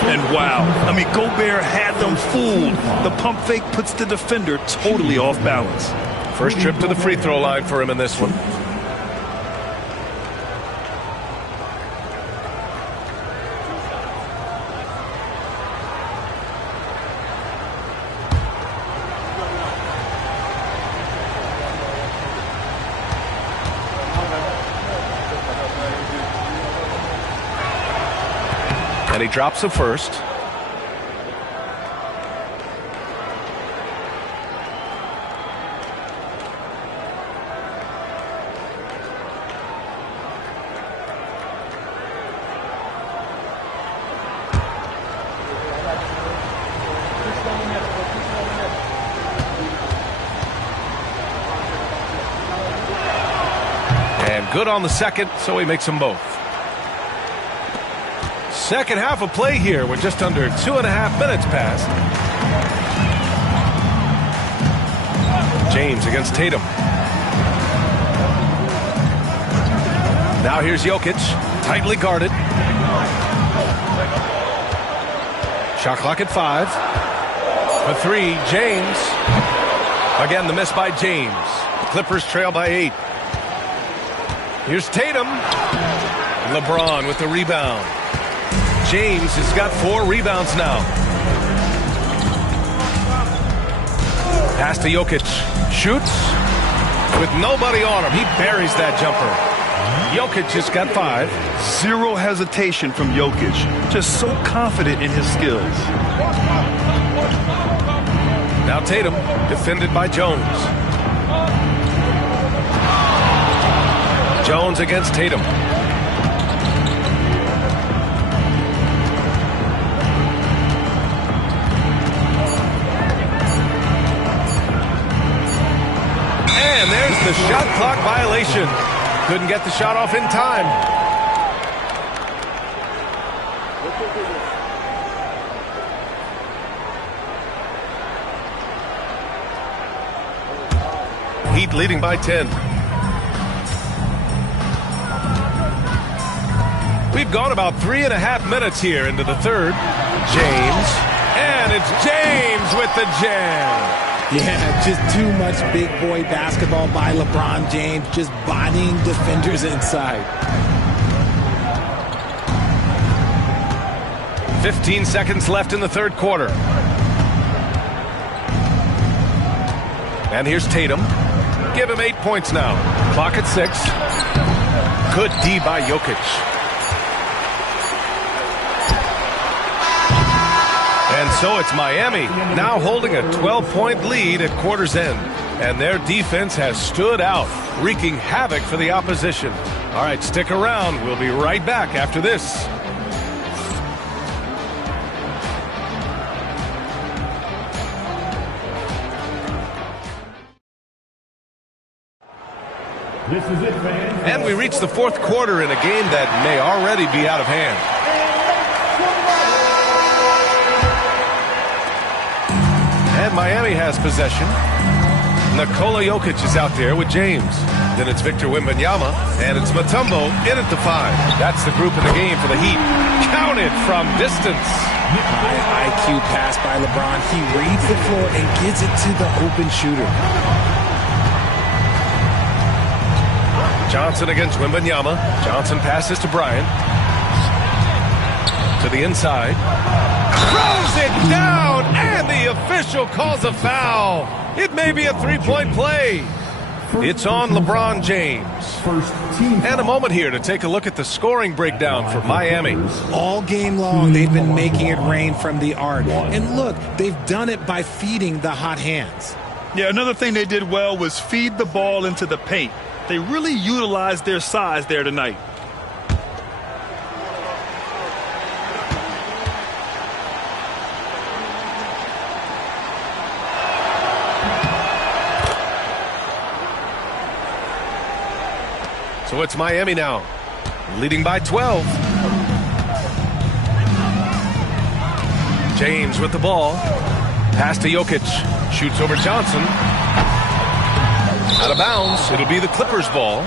And wow, I mean, Gobert had them fooled. The pump fake puts the defender totally off balance. First trip to the free throw line for him in this one. And he drops the first. And good on the second, so he makes them both. Second half of play here with just under 2.5 minutes passed. James against Tatum. Now here's Jokic, tightly guarded. Shot clock at 5. For 3, James. Again, the miss by James. The Clippers trail by 8. Here's Tatum. LeBron with the rebound. James has got 4 rebounds now. Pass to Jokic. Shoots with nobody on him. He buries that jumper. Jokic has got 5. Zero hesitation from Jokic. Just so confident in his skills. Now Tatum, defended by Jones. Jones against Tatum. And there's the shot clock violation. Couldn't get the shot off in time. Heat leading by 10. We've gone about 3.5 minutes here into the third. James. And it's James with the jam. Yeah, just too much big boy basketball by LeBron James, just bodying defenders inside. 15 seconds left in the third quarter. And here's Tatum. Give him 8 points now. Clock at 6. Good D by Jokic. And so it's Miami now holding a 12-point lead at quarter's end. And their defense has stood out, wreaking havoc for the opposition. All right, stick around. We'll be right back after this. This is it, fans. And we reach the fourth quarter in a game that may already be out of hand. And Miami has possession. Nikola Jokic is out there with James. Then it's Victor Wembanyama, and it's Mutombo in at the 5. That's the group in the game for the Heat. Counted from distance. High IQ pass by LeBron. He reads the floor and gives it to the open shooter. Johnson against Wembanyama. Johnson passes to Bryant. To the inside. Throws it down, and the official calls a foul. It may be a three-point play. It's on LeBron James. And a moment here to take a look at the scoring breakdown for Miami. All game long, they've been making it rain from the arc. And look, they've done it by feeding the hot hands. Yeah, another thing they did well was feed the ball into the paint. They really utilized their size there tonight. So it's Miami now, leading by 12. James with the ball. Pass to Jokic. Shoots over Johnson. Out of bounds. It'll be the Clippers' ball.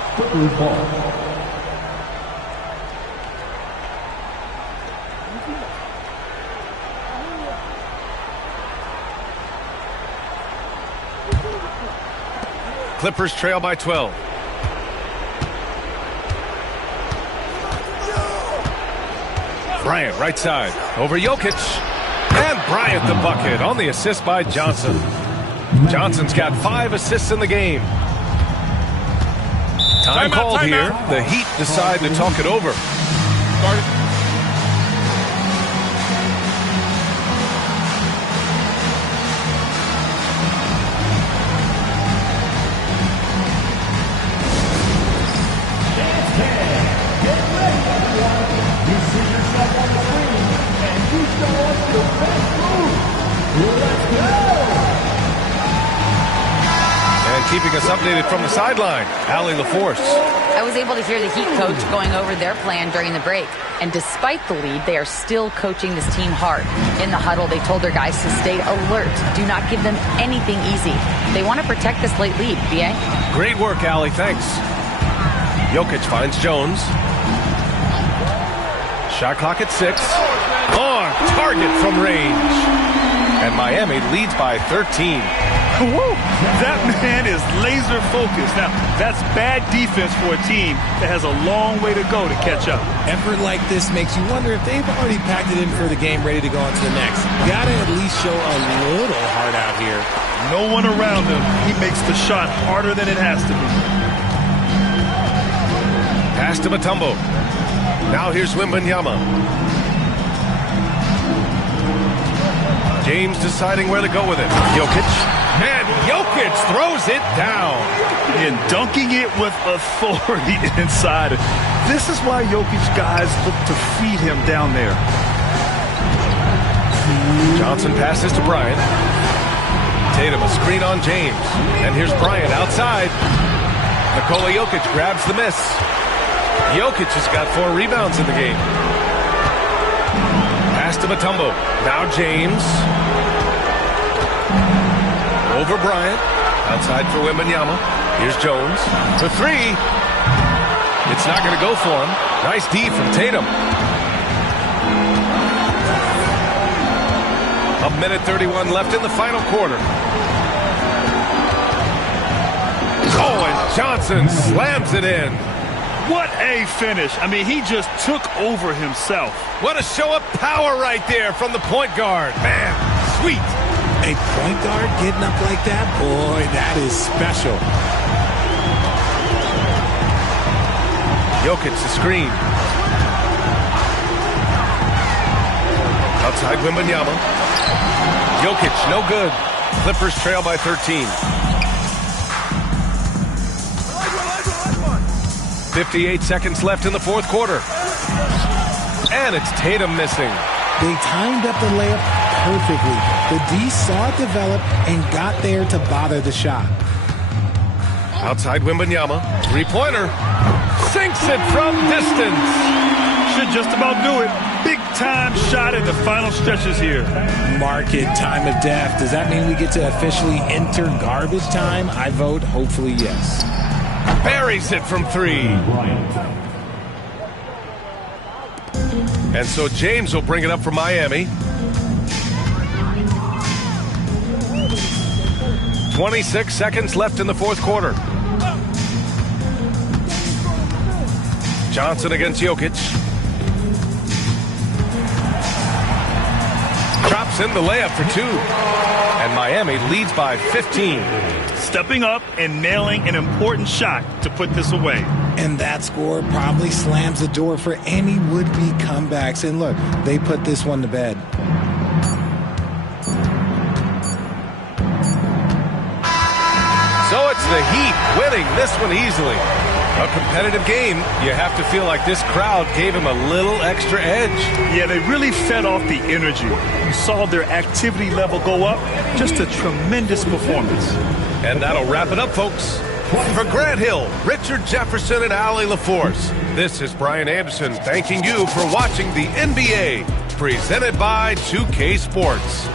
Clippers trail by 12. Bryant, right side, over Jokic. And Bryant the bucket on the assist by Johnson. Johnson's got 5 assists in the game. Time called here. The Heat decide to talk it over. keeping us updated from the sideline. Allie LaForce. I was able to hear the Heat coach going over their plan during the break. And despite the lead, they are still coaching this team hard. In the huddle, they told their guys to stay alert. Do not give them anything easy. They want to protect this late lead, B.A. Great work, Allie. Thanks. Jokic finds Jones. Shot clock at 6. On target from range. And Miami leads by 13. Woo! That man is laser focused. Now, that's bad defense for a team that has a long way to go to catch up. Effort like this makes you wonder if they've already packed it in for the game, ready to go on to the next. Gotta at least show a little heart out here. No one around him. He makes the shot harder than it has to be. Pass to Mutombo. Now here's Wembanyama. James deciding where to go with it. Jokic. And Jokic throws it down. And dunking it with authority inside. This is why Jokic guys look to feed him down there. Johnson passes to Bryant. Tatum a screen on James. And here's Bryant outside. Nikola Jokic grabs the miss. Jokic has got 4 rebounds in the game. Pass to Mutombo. Now James. Over Bryant. Outside for Wembanyama. Here's Jones. For 3. It's not going to go for him. Nice D from Tatum. 1:31 left in the final quarter. Oh, and Johnson slams it in. What a finish. I mean, he just took over himself. What a show of power right there from the point guard. Man, sweet. A point guard getting up like that? Boy, that is special. Jokic the screen. Outside Wembanyama. Jokic, no good. Clippers trail by 13. 58 seconds left in the fourth quarter. And it's Tatum missing. They timed up the layup perfectly. The D saw it develop and got there to bother the shot. Outside Wembanyama. Three-pointer. Sinks it from distance. Should just about do it. Big-time shot in the final stretches here. Market time of death. Does that mean we get to officially enter garbage time? I vote hopefully yes. Buries it from 3. And so James will bring it up for Miami. 26 seconds left in the fourth quarter. Johnson against Jokic. Drops in the layup for 2. And Miami leads by 15. Stepping up and nailing an important shot to put this away. And that score probably slams the door for any would-be comebacks. And look, they put this one to bed. So it's the Heat winning this one easily. A competitive game. You have to feel like this crowd gave him a little extra edge. Yeah, they really fed off the energy. You saw their activity level go up. Just a tremendous performance. And that'll wrap it up, folks. For Grant Hill, Richard Jefferson, and Allie LaForce, this is Brian Anderson thanking you for watching the NBA, presented by 2K Sports.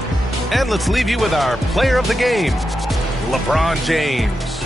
And let's leave you with our player of the game, LeBron James.